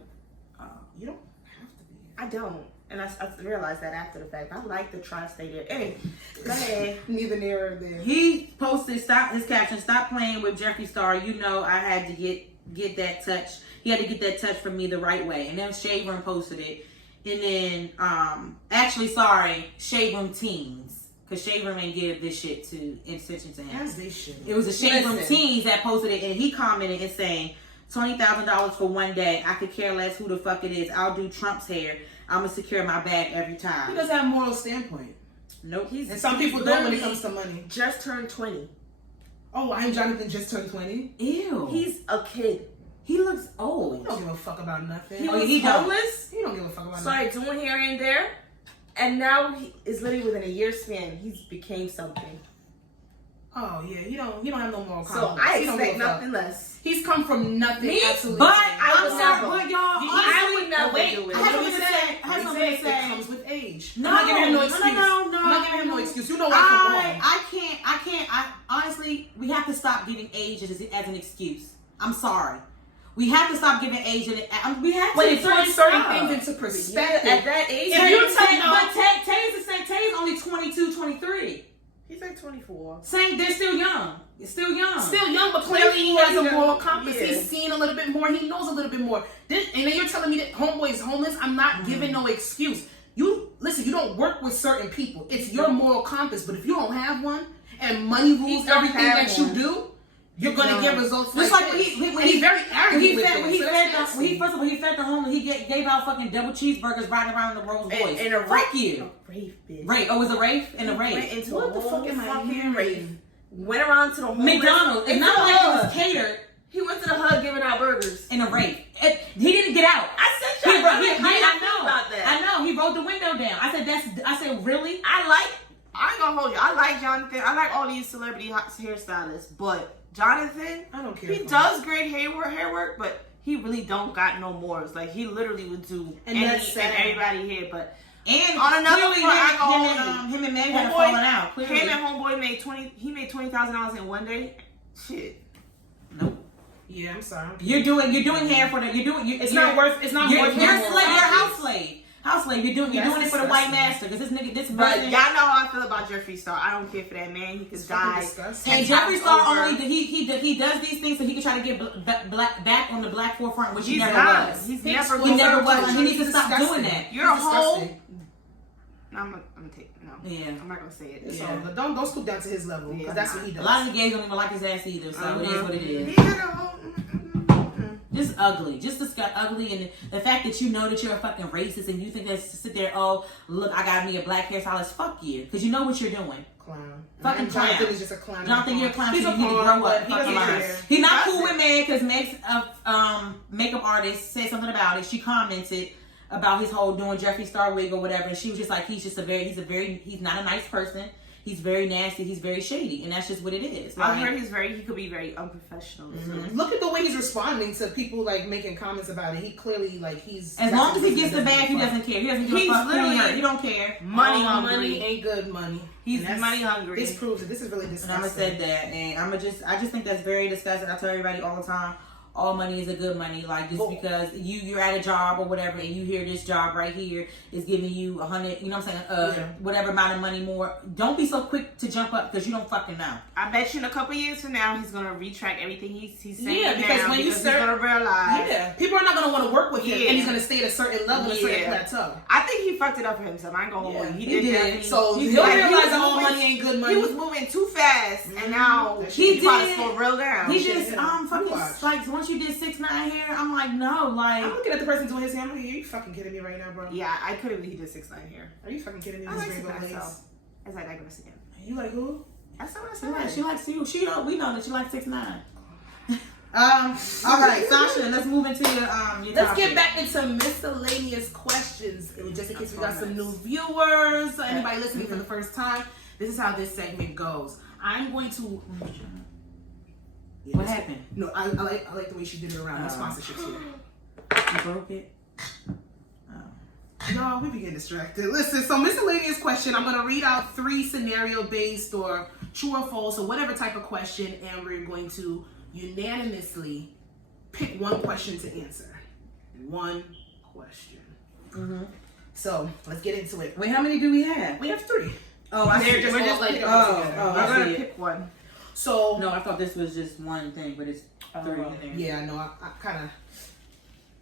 You don't have to be. I don't. And I realized that after the fact. I like to try to stay there. Anyway, go ahead. Neither near nor there. He posted his caption, "Stop playing with Jeffree Star. You know I had to get that touch. He had to get that touch from me the right way." And then Shade Room posted it. And then Shade Room Teens. Because Shade Room ain't give this shit to attention to him. As they should. It was a Shade Room Listen. Teens that posted it, and he commented and saying, $20,000 for one day. I could care less who the fuck it is. I'll do Trump's hair. I'm gonna secure my bag every He time. doesn't have a moral standpoint. Nope. And some people don't when it comes to money. Just turned 20. Oh, I'm Jonathan just turned 20. Ew. He's a kid. He looks He old. don't give a fuck about nothing. He Oh, was he don't. homeless. He don't give a fuck about Started doing here and there, and now he is literally within a year span. He's became something. Oh yeah, he don't have no moral So compass. I He don't give expect a fuck. nothing less. He's come from nothing. Me? Absolutely. But nothing. I'm would sorry, never. but y'all, I would never Wait, do it. I have something to say. I have He something to said say. it comes with age. No, I'm not giving him no no, excuse. no. I'm not giving him no excuse. You know right from wrong. I can't. Honestly, we have to stop giving age as an excuse. I'm sorry. We have to stop giving age we have to. But it's putting certain stop. things into perspective. At that age, If you But Tay's the same. Tay's only 22, 23. he's like 24. Same. They're still young. It's still young. Still young, but clearly he has a moral compass. Yeah. He's seen a little bit more. He knows a little bit more. And then you're telling me that homeboy is homeless. I'm not giving no excuse. You listen. You don't work with certain people. It's your moral compass. But if you don't have one, and money rules don't everything have that one. you do, you're gonna get results. Just like like this. when he's very arrogant with when he it. fed So when he first of all he fed the homeless. He gave out fucking double cheeseburgers riding around in the Rolls Royce. And a Fuck rape, you. A rape, bitch. Rape. Oh, it was a rape and a Went rape. into What a the fuck whole am I fucking hearing? rape. Went around to the homeless. McDonald's. It's Into not the like it hug. was catered He went to the hug giving out burgers. in a rape. He didn't get out. I said, He y'all, wrote, I I know about that. I know. He rolled the window down. I said, really? I ain't gonna hold you. I like Jonathan. I like all these celebrity hairstylists, but Jonathan, I don't care. he does great hair work, but he really don't got no morals. Like he literally would do And any that's sad. and everybody here, but And on another clearly front, I ain't gonna him and Meg had a Homeboy- falling out. Clearly. him and homeboy made $20,000 in one day. Shit. Nope. Yeah, I'm sorry. You're doing hair for the. It's not worth. It's not You're worth. a my moral slave. You're a compass. house slave. House slave. You're doing That's it for the white disgusting. master. Because this But brother. y'all know how I feel about Jeffree Star. I don't care for that man. He could It's fucking die. disgusting. And 10 Jeffree times Star over. only he does these things so he can try to get back on the black forefront, which he He's never not. was. He's He never exploits He never our was. culture. He needs to He's stop disgusting. doing that. You're a He's whole. disgusting. No, I'm gonna take no. Yeah. I'm not gonna say it. It's Yeah. all, but don't stoop down to his level because Yeah, that's nah. what he A does. lot of the gays don't even like his ass either, so it is what it He is. had a whole. Just ugly. Just ugly. And the fact that you know that you're a fucking racist and you think that to sit there, oh, look, I got me a black hairstylist. Fuck you. Because you know what you're doing. Clown. Fucking And Jonathan clown. is just a clown. Jonathan, you're a clown. He's So a you need to pawn, grow up. but he Fucking doesn't lie. care. He's not That's cool it. with Meg because Meg's makeup artist said something about it. She commented about his whole doing Jeffree Star wig or whatever, and she was just like, he's not a nice person. He's very nasty. He's very shady, and that's just what it is. I Like, heard he could be very unprofessional. Mm-hmm. Look at the way he's responding to people like making comments about it. He clearly like he's as long as he gets the bag, he fuck. doesn't care. He doesn't give He's a fuck who he literally- hurt. He don't care. Money All hungry. money ain't good money. He's And that's- money hungry. This proves it. This is really And disgusting. I'ma said that, and I just think that's very disgusting. I tell everybody all the time, all money is a good money. Like just because you're at a job or whatever, and you hear this job right here is giving you 100, you know what I'm saying, whatever amount of money more. Don't be so quick to jump up because you don't fucking know. I bet you in a couple years from now he's gonna retract everything he's saying. Yeah, because now when you because start- he's gonna realize. Yeah, people are not gonna want to work with him, Yeah. and he's gonna stay at a certain level, a certain Yeah. plateau. I think he fucked it up for himself. I ain't gonna hold you. he He did. definitely- So he he'll did. realize He was that all moving- money ain't good money. He was moving too fast, and now He he's about to did. slow real down. He shit, just yeah. fucking Watch. like once you did 6ix9ine hair, I'm like no, like I'm looking at the person doing his hair. I'm like, are you fucking kidding me right now, bro? Yeah, I couldn't believe he did 6ix9ine here. Are you fucking kidding me I with like his rainbow 6ix9ine blades? myself. As I digress again. You like who? That's not what I she said. likes you. We know that she likes 6ix9ine. All right, Sasha, let's move into your Let's topic. get back into miscellaneous questions. Just in case we got some new viewers, so anybody listening for the first time, this is how this segment goes. I'm going to. Yeah, What this- happened? No, I like the way she did it around. No sponsorships here. You broke it. Y'all, we be getting distracted. Listen, so miscellaneous question. I'm gonna read out 3 scenario based or true or false or whatever type of question, and we're going to unanimously pick one question to answer. One question. Mm-hmm. So let's get into it. Wait, how many do we have? We have 3. Oh, I see. We're just like oh, We're I gonna see it. pick one. So No, I thought this was just one thing, but it's 3 in there. yeah, no, I kind of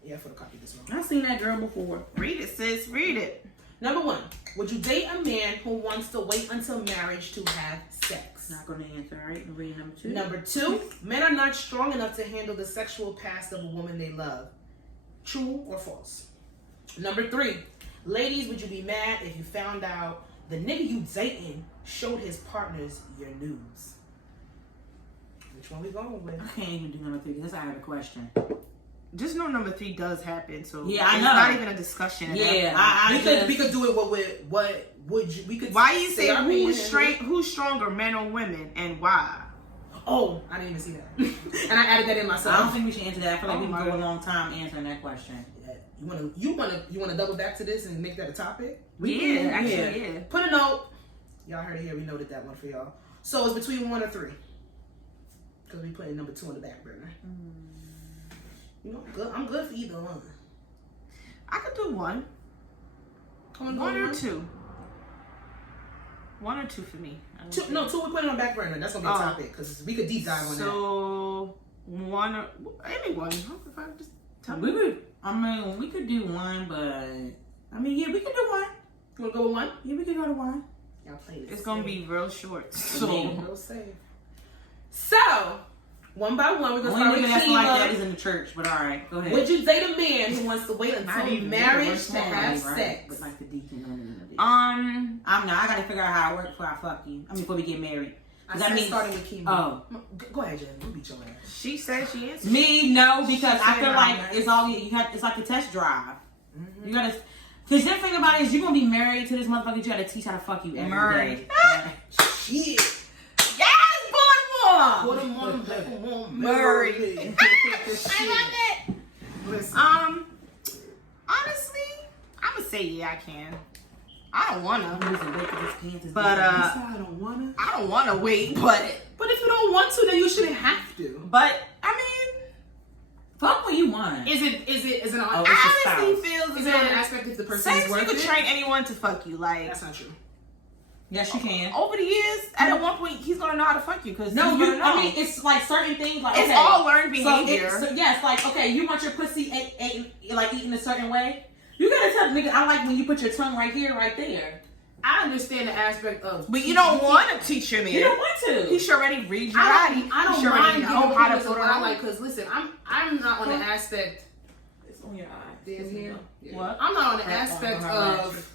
photocopied this one. I've seen that girl before. Read it, sis. Read it. Number 1, would you date a man who wants to wait until marriage to have sex? Not gonna answer. All right, I'm reading number 2. Number 2, men are not strong enough to handle the sexual past of a woman they love. True or false? Number 3, ladies, would you be mad if you found out the nigga you dating showed his partners your nudes? Which one we going with? I can't even do number 3 because I have a question. just know number 3 does happen. So yeah, I know. It's not even a discussion. We could do it with what would you? We could. Why you say who's stronger, men or women, and why? Oh, I didn't even see that, and I added that in myself. I don't think we should answer that. I feel like we can go a long time answering that question. You wanna double back to this and make that a topic? Yeah. Put a note. Y'all heard it here. We noted that one for y'all. So it's between 1 or 3. Because we putting number 2 on the back burner. You know, I'm good for either one. I could do 1. 1 or 2. 1 or 2 for me. 2 we put it on back burner. That's gonna be a topic because we could deep dive on that. So 1 or maybe 1. If I just tell we could do 1, but yeah, we could do 1. You wanna go with 1? Yeah, we could go to 1. Y'all play this. It's gonna be real short. Real safe. So, one by one, we're gonna start with Keema. Keema. That is in the church, but all right, go ahead. Would you date a man who wants to wait until marriage to have sex? But like the deacon on it. I'm not. I gotta figure out how it works before I fuck you. Before we get married. I said starting with Keema. Oh, go ahead, Jen. We'll beat your ass. She said she answered. Me, no, because I feel like it's all you have. It's like a test drive. You gotta. Cause the thing about it is, you're gonna be married to this motherfucker. You gotta teach how to fuck you every day. Shit. Yes, Baltimore. Murray. I love it. Honestly, I'm gonna say yeah, I can. I don't wanna. But I don't wanna. I don't wanna wait, but if you don't want to, then you shouldn't have to. But I mean, fuck what you want. Is it on? I honestly feel is it on an aspect if the person is worth it? You could train anyone to fuck you. Like that's not true. Yes, you can. Over the years, at one point, he's gonna know how to fuck you. Cause I mean, it's like certain things. Like it's all learned behavior. So yes, like okay, you want your pussy like eaten a certain way. You gotta tell the nigga, I like when you put your tongue right here, right there. I understand the aspect of, but you don't want to teach your man. You don't want to. He should already read your body. I don't mind know how to put it on. Like, cause listen, I'm not on the aspect. It's on your eye. Yeah. What? I'm not on the aspect of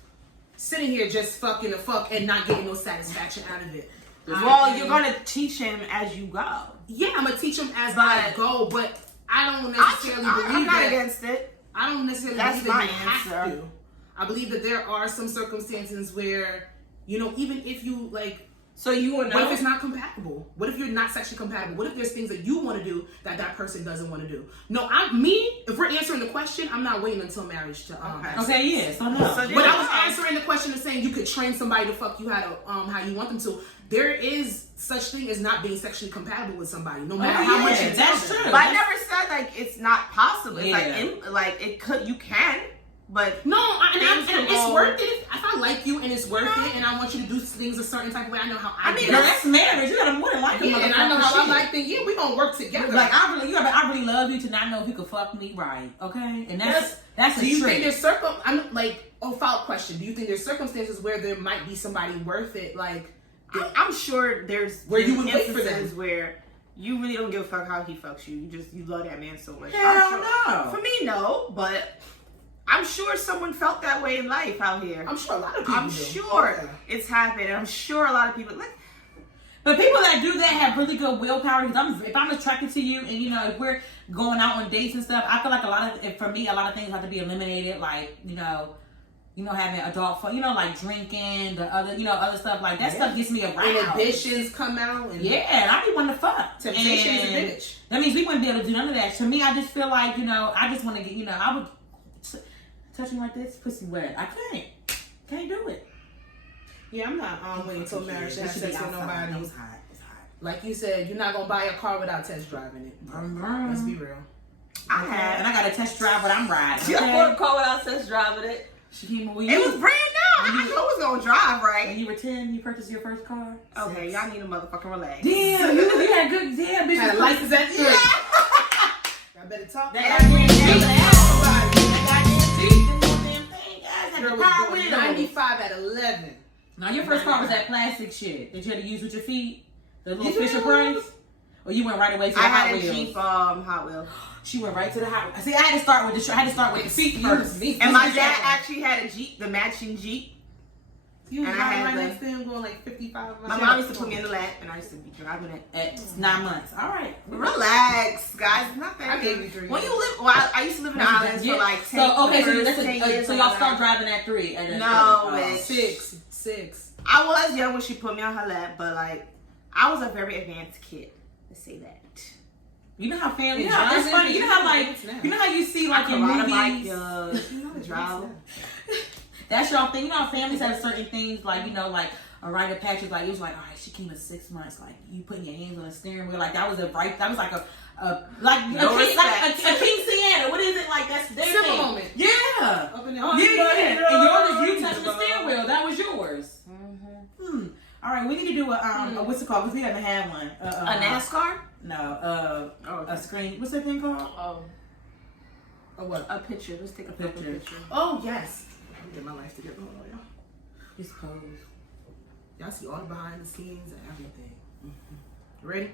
sitting here just fucking the fuck and not getting no satisfaction out of it. Well, you're gonna teach him as you go. Yeah, I'm gonna teach him as I go, but I don't necessarily believe I'm not that. Against it. I don't necessarily believe that you have to. I believe that there are some circumstances where, you know, even if you like, so you would know. What if it's not compatible? What if you're not sexually compatible? What if there's things that you want to do that person doesn't want to do? No, if we're answering the question, I'm not waiting until marriage to okay, yeah, so no. But I was answering the question of saying you could train somebody to fuck you how you want them to. There is such thing as not being sexually compatible with somebody, no matter how much you tell that's them. true. But I never said like it's not possible. It's like it could, you can. But no, and it's worth it. If I like you and it's worth it, and I want you to do things a certain type of way, I know how I mean, that's marriage. You gotta more than like yeah, and I know how I like things. Yeah, we gonna work together. Like I really love you to not know if you could fuck me right. Okay, and that's a do you trick. think there's follow-up question? Do you think there's circumstances where there might be somebody worth it? Like I'm sure there's where you would wait for them where you really don't give a fuck how he fucks you. You love that man so much. Hell no. For me, no, but. I'm sure someone felt that way in life out here. I'm sure a lot of people do. It's happened. I'm sure a lot of people but people that do that have really good willpower. Because if I'm attracted to you, and you know, if we're going out on dates and stuff, I feel like a lot of things have to be eliminated. Like you know, having adult fun, like drinking, the other stuff like that. Stuff gets me aroused. Inhibitions come out, and and I be wanting to fuck. Temptation is a bitch. That means we wouldn't be able to do none of that. To me, I just feel like I just want to get I would. Touching like this, pussy wet. I can't do it. Yeah, I'm not waiting until marriage to have sex with nobody. It's hot. Like you said, you're not gonna buy a car without test driving it. Let's be real. I have, and I got a test drive, but I'm riding. You bought a car without test driving it. It was brand new. I know it's gonna drive right. When you were 10, you purchased your first car. Okay, y'all need a motherfucking relax. Damn, you had good. Damn, bitch. Had a license at 3. Y'all better talk. Girl was doing 95 at 11. Now your first car was that plastic shit that you had to use with your feet, the little Fisher Price, or you went right away to the Hot Wheels? I had a Jeep Hot Wheels. She went right to the Hot Wheels. See, I had to start with the feet first. And my dad actually had a Jeep, the matching Jeep. You And was I riding had right the- next to him going like 55 miles. My mom used to put me in the lap, and I used to be driving it. At 9 months. All right. Relax, guys. Not that I gave big. you 3 When years. you live, well, I used to live in the islands for like 10 So okay, so first that's 10 years so of y'all my start life. driving at 3. And then No, three. bitch. 6. I was young when she put me on her lap, but like I was a very advanced kid. Let's say that. You know how family. Yeah, You know, it's driving, funny. You know how you like know. you know how you see like I in can ride a bike, movies. you know, drive. That's y'all thing. You know how families have certain things like like a rite of passage. Like it was like, all right, she came at 6 months. Like you putting your hands on the steering wheel. Like that was like like No a respect. King Sienna. What is it like? That's their Simple thing. moment. Yeah. Up in the Yeah. And yours is you touching the steering wheel. That was yours. All right, we need to do a what's it called? Because we haven't had one. A NASCAR? No. A screen. What's that thing called? Oh. Oh, what? A picture. Let's take a Picture. picture. Oh, yes. I'm getting my life together. Hold on, y'all. It's cold. Y'all see all the behind the scenes and everything. Ready?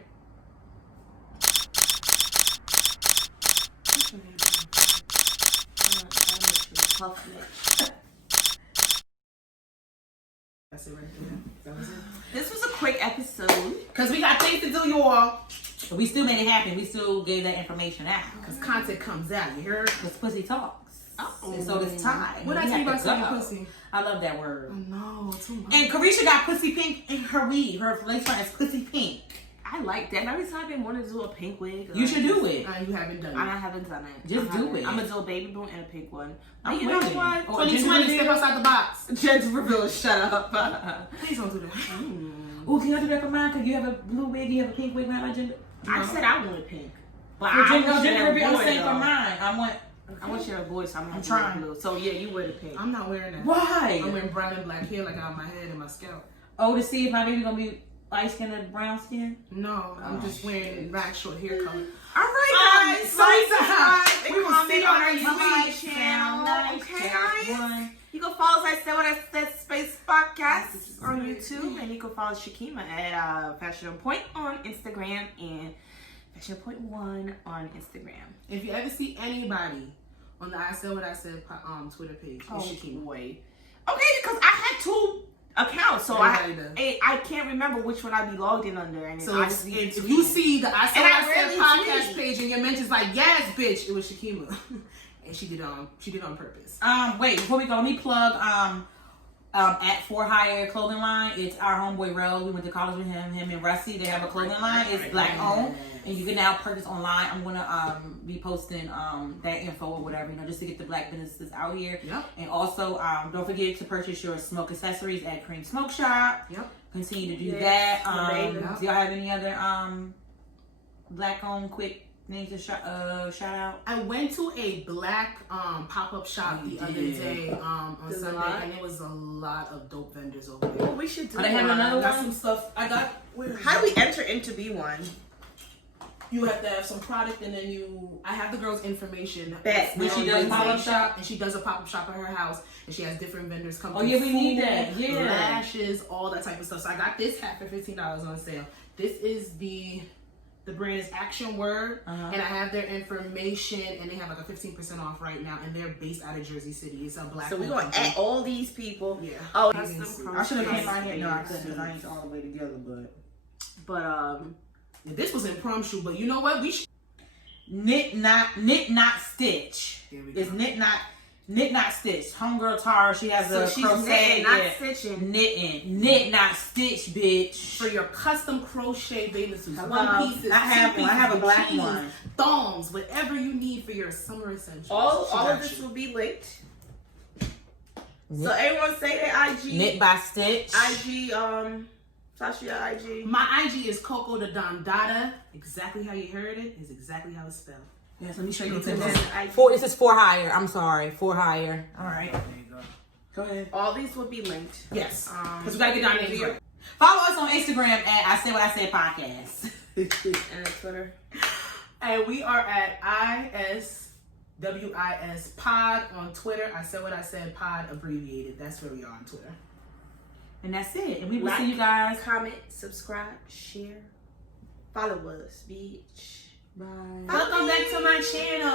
That's it right there. That was it. This was a quick episode. Because we got things to do, you all. But we still made it happen. We still gave that information out. Because content comes out, you heard? Because pussy talks. Oh. And so it's time. What I We tell you have about to saying go. pussy? I love that word. No, too much. And Carisha got pussy pink in her weave. Her lace front is pussy pink. I like that. Every time I've been wanting to do a pink wig. You should do it. You haven't done it. I haven't done it. Just do it. I'm gonna do a baby boom and a pink one. I'm But you know waiting. what? Oh, 2020, step outside the box. Gender reveal. Shut up. Please don't do that. Oh, can I do that for mine? Because you have a blue wig, you have a pink wig, not like gender. I said I wanted pink. But For I gender, want you gender to reveal, I'm avoid saying for though. mine. I want. I want you to avoid, so I'm I'm trying. trying. Blue. So yeah, you wear the pink. I'm not wearing that. Why? I'm wearing brown and black hair like out my head and my scalp. Oh, to see if my baby gonna be light skin or brown skin? No, I'm just wearing black short hair color. All right, guys. So subscribe and We will see comment you on our next YouTube week. channel. Okay, guys. One. You can follow us at Say What I Said Space Podcast on YouTube, and you can follow Keema at Fashion Point on Instagram and Fashion Point 1 on Instagram. If you ever see anybody on the I Said What I Said Twitter page, it's Keema. boy. Okay, because I had 2 accounts, so Everybody I can't remember which one I'd be logged in under. And So if you see the I Said And What I I Said rarely podcast tweet. page and your mention's like, yes, bitch, it was Keema. And she did on purpose. Wait, before we go, let me plug at For Hire clothing line. It's our homeboy Rel. We went to college with him and Rusty. They have a clothing line. It's black owned, and you can now purchase online. I'm gonna be posting that info or whatever, just to get the black businesses out here. Yep. And also don't forget to purchase your smoke accessories at Cream Smoke Shop. Yep. Continue to do Yes, that. baby. Do y'all have any other black owned quick things to shout out? I went to a black pop-up shop the other day on There's a Sunday, lot? and there was a lot of dope vendors over there. Well, we should do Are they having one. another I got one? some stuff. I got. Where is How do it? we enter into B1? You have to have some product, and then I have the girl's information. Bet. When she does pop-up shop? and she does a pop-up shop at her house, and she has different vendors come. Oh, through yeah, we need food, that. Yeah. lashes, all that type of stuff. So I got this hat for $15 on sale. This is the brand is Action Word, and I have their information, and they have like a 15% off right now, and they're based out of Jersey City. It's a black. So we're owned going to company. add all these people. Yeah. Oh, I should have came out here. No, I couldn't because I ain't all the way together, but. But Yeah, this was in prom shoe, but you know what? We should. Knit not stitch. Here we go. It's knit not stitch. Homegirl Tara, she has so a she's crochet, knitting, not yeah. stitching. Knit not stitch, bitch. For your custom crochet bathing suits, Hello. one pieces, I have two one. I have a pieces, black bikinis, one. thongs, whatever you need for your summer essentials. All She of got this you. will be linked. So everyone say their IG. Knit by stitch. IG, Sasha, your IG. My IG is Coco the Don Dada. Exactly how you heard it is exactly how it's spelled. Yes, let me show you the And then picture. IG. This is For Hire. I'm sorry. For Hire. All right. There you go. Go ahead. All these will be linked. Yes, because we gotta get down there. Right. Follow us on Instagram at I Say What I Said Podcast. And Twitter. And we are at ISWIS Pod on Twitter. I said what I said pod abbreviated. That's where we are on Twitter. And that's it. And we will Like, see you guys. Comment, subscribe, share, follow us, bitch. Bye. Welcome back to my channel.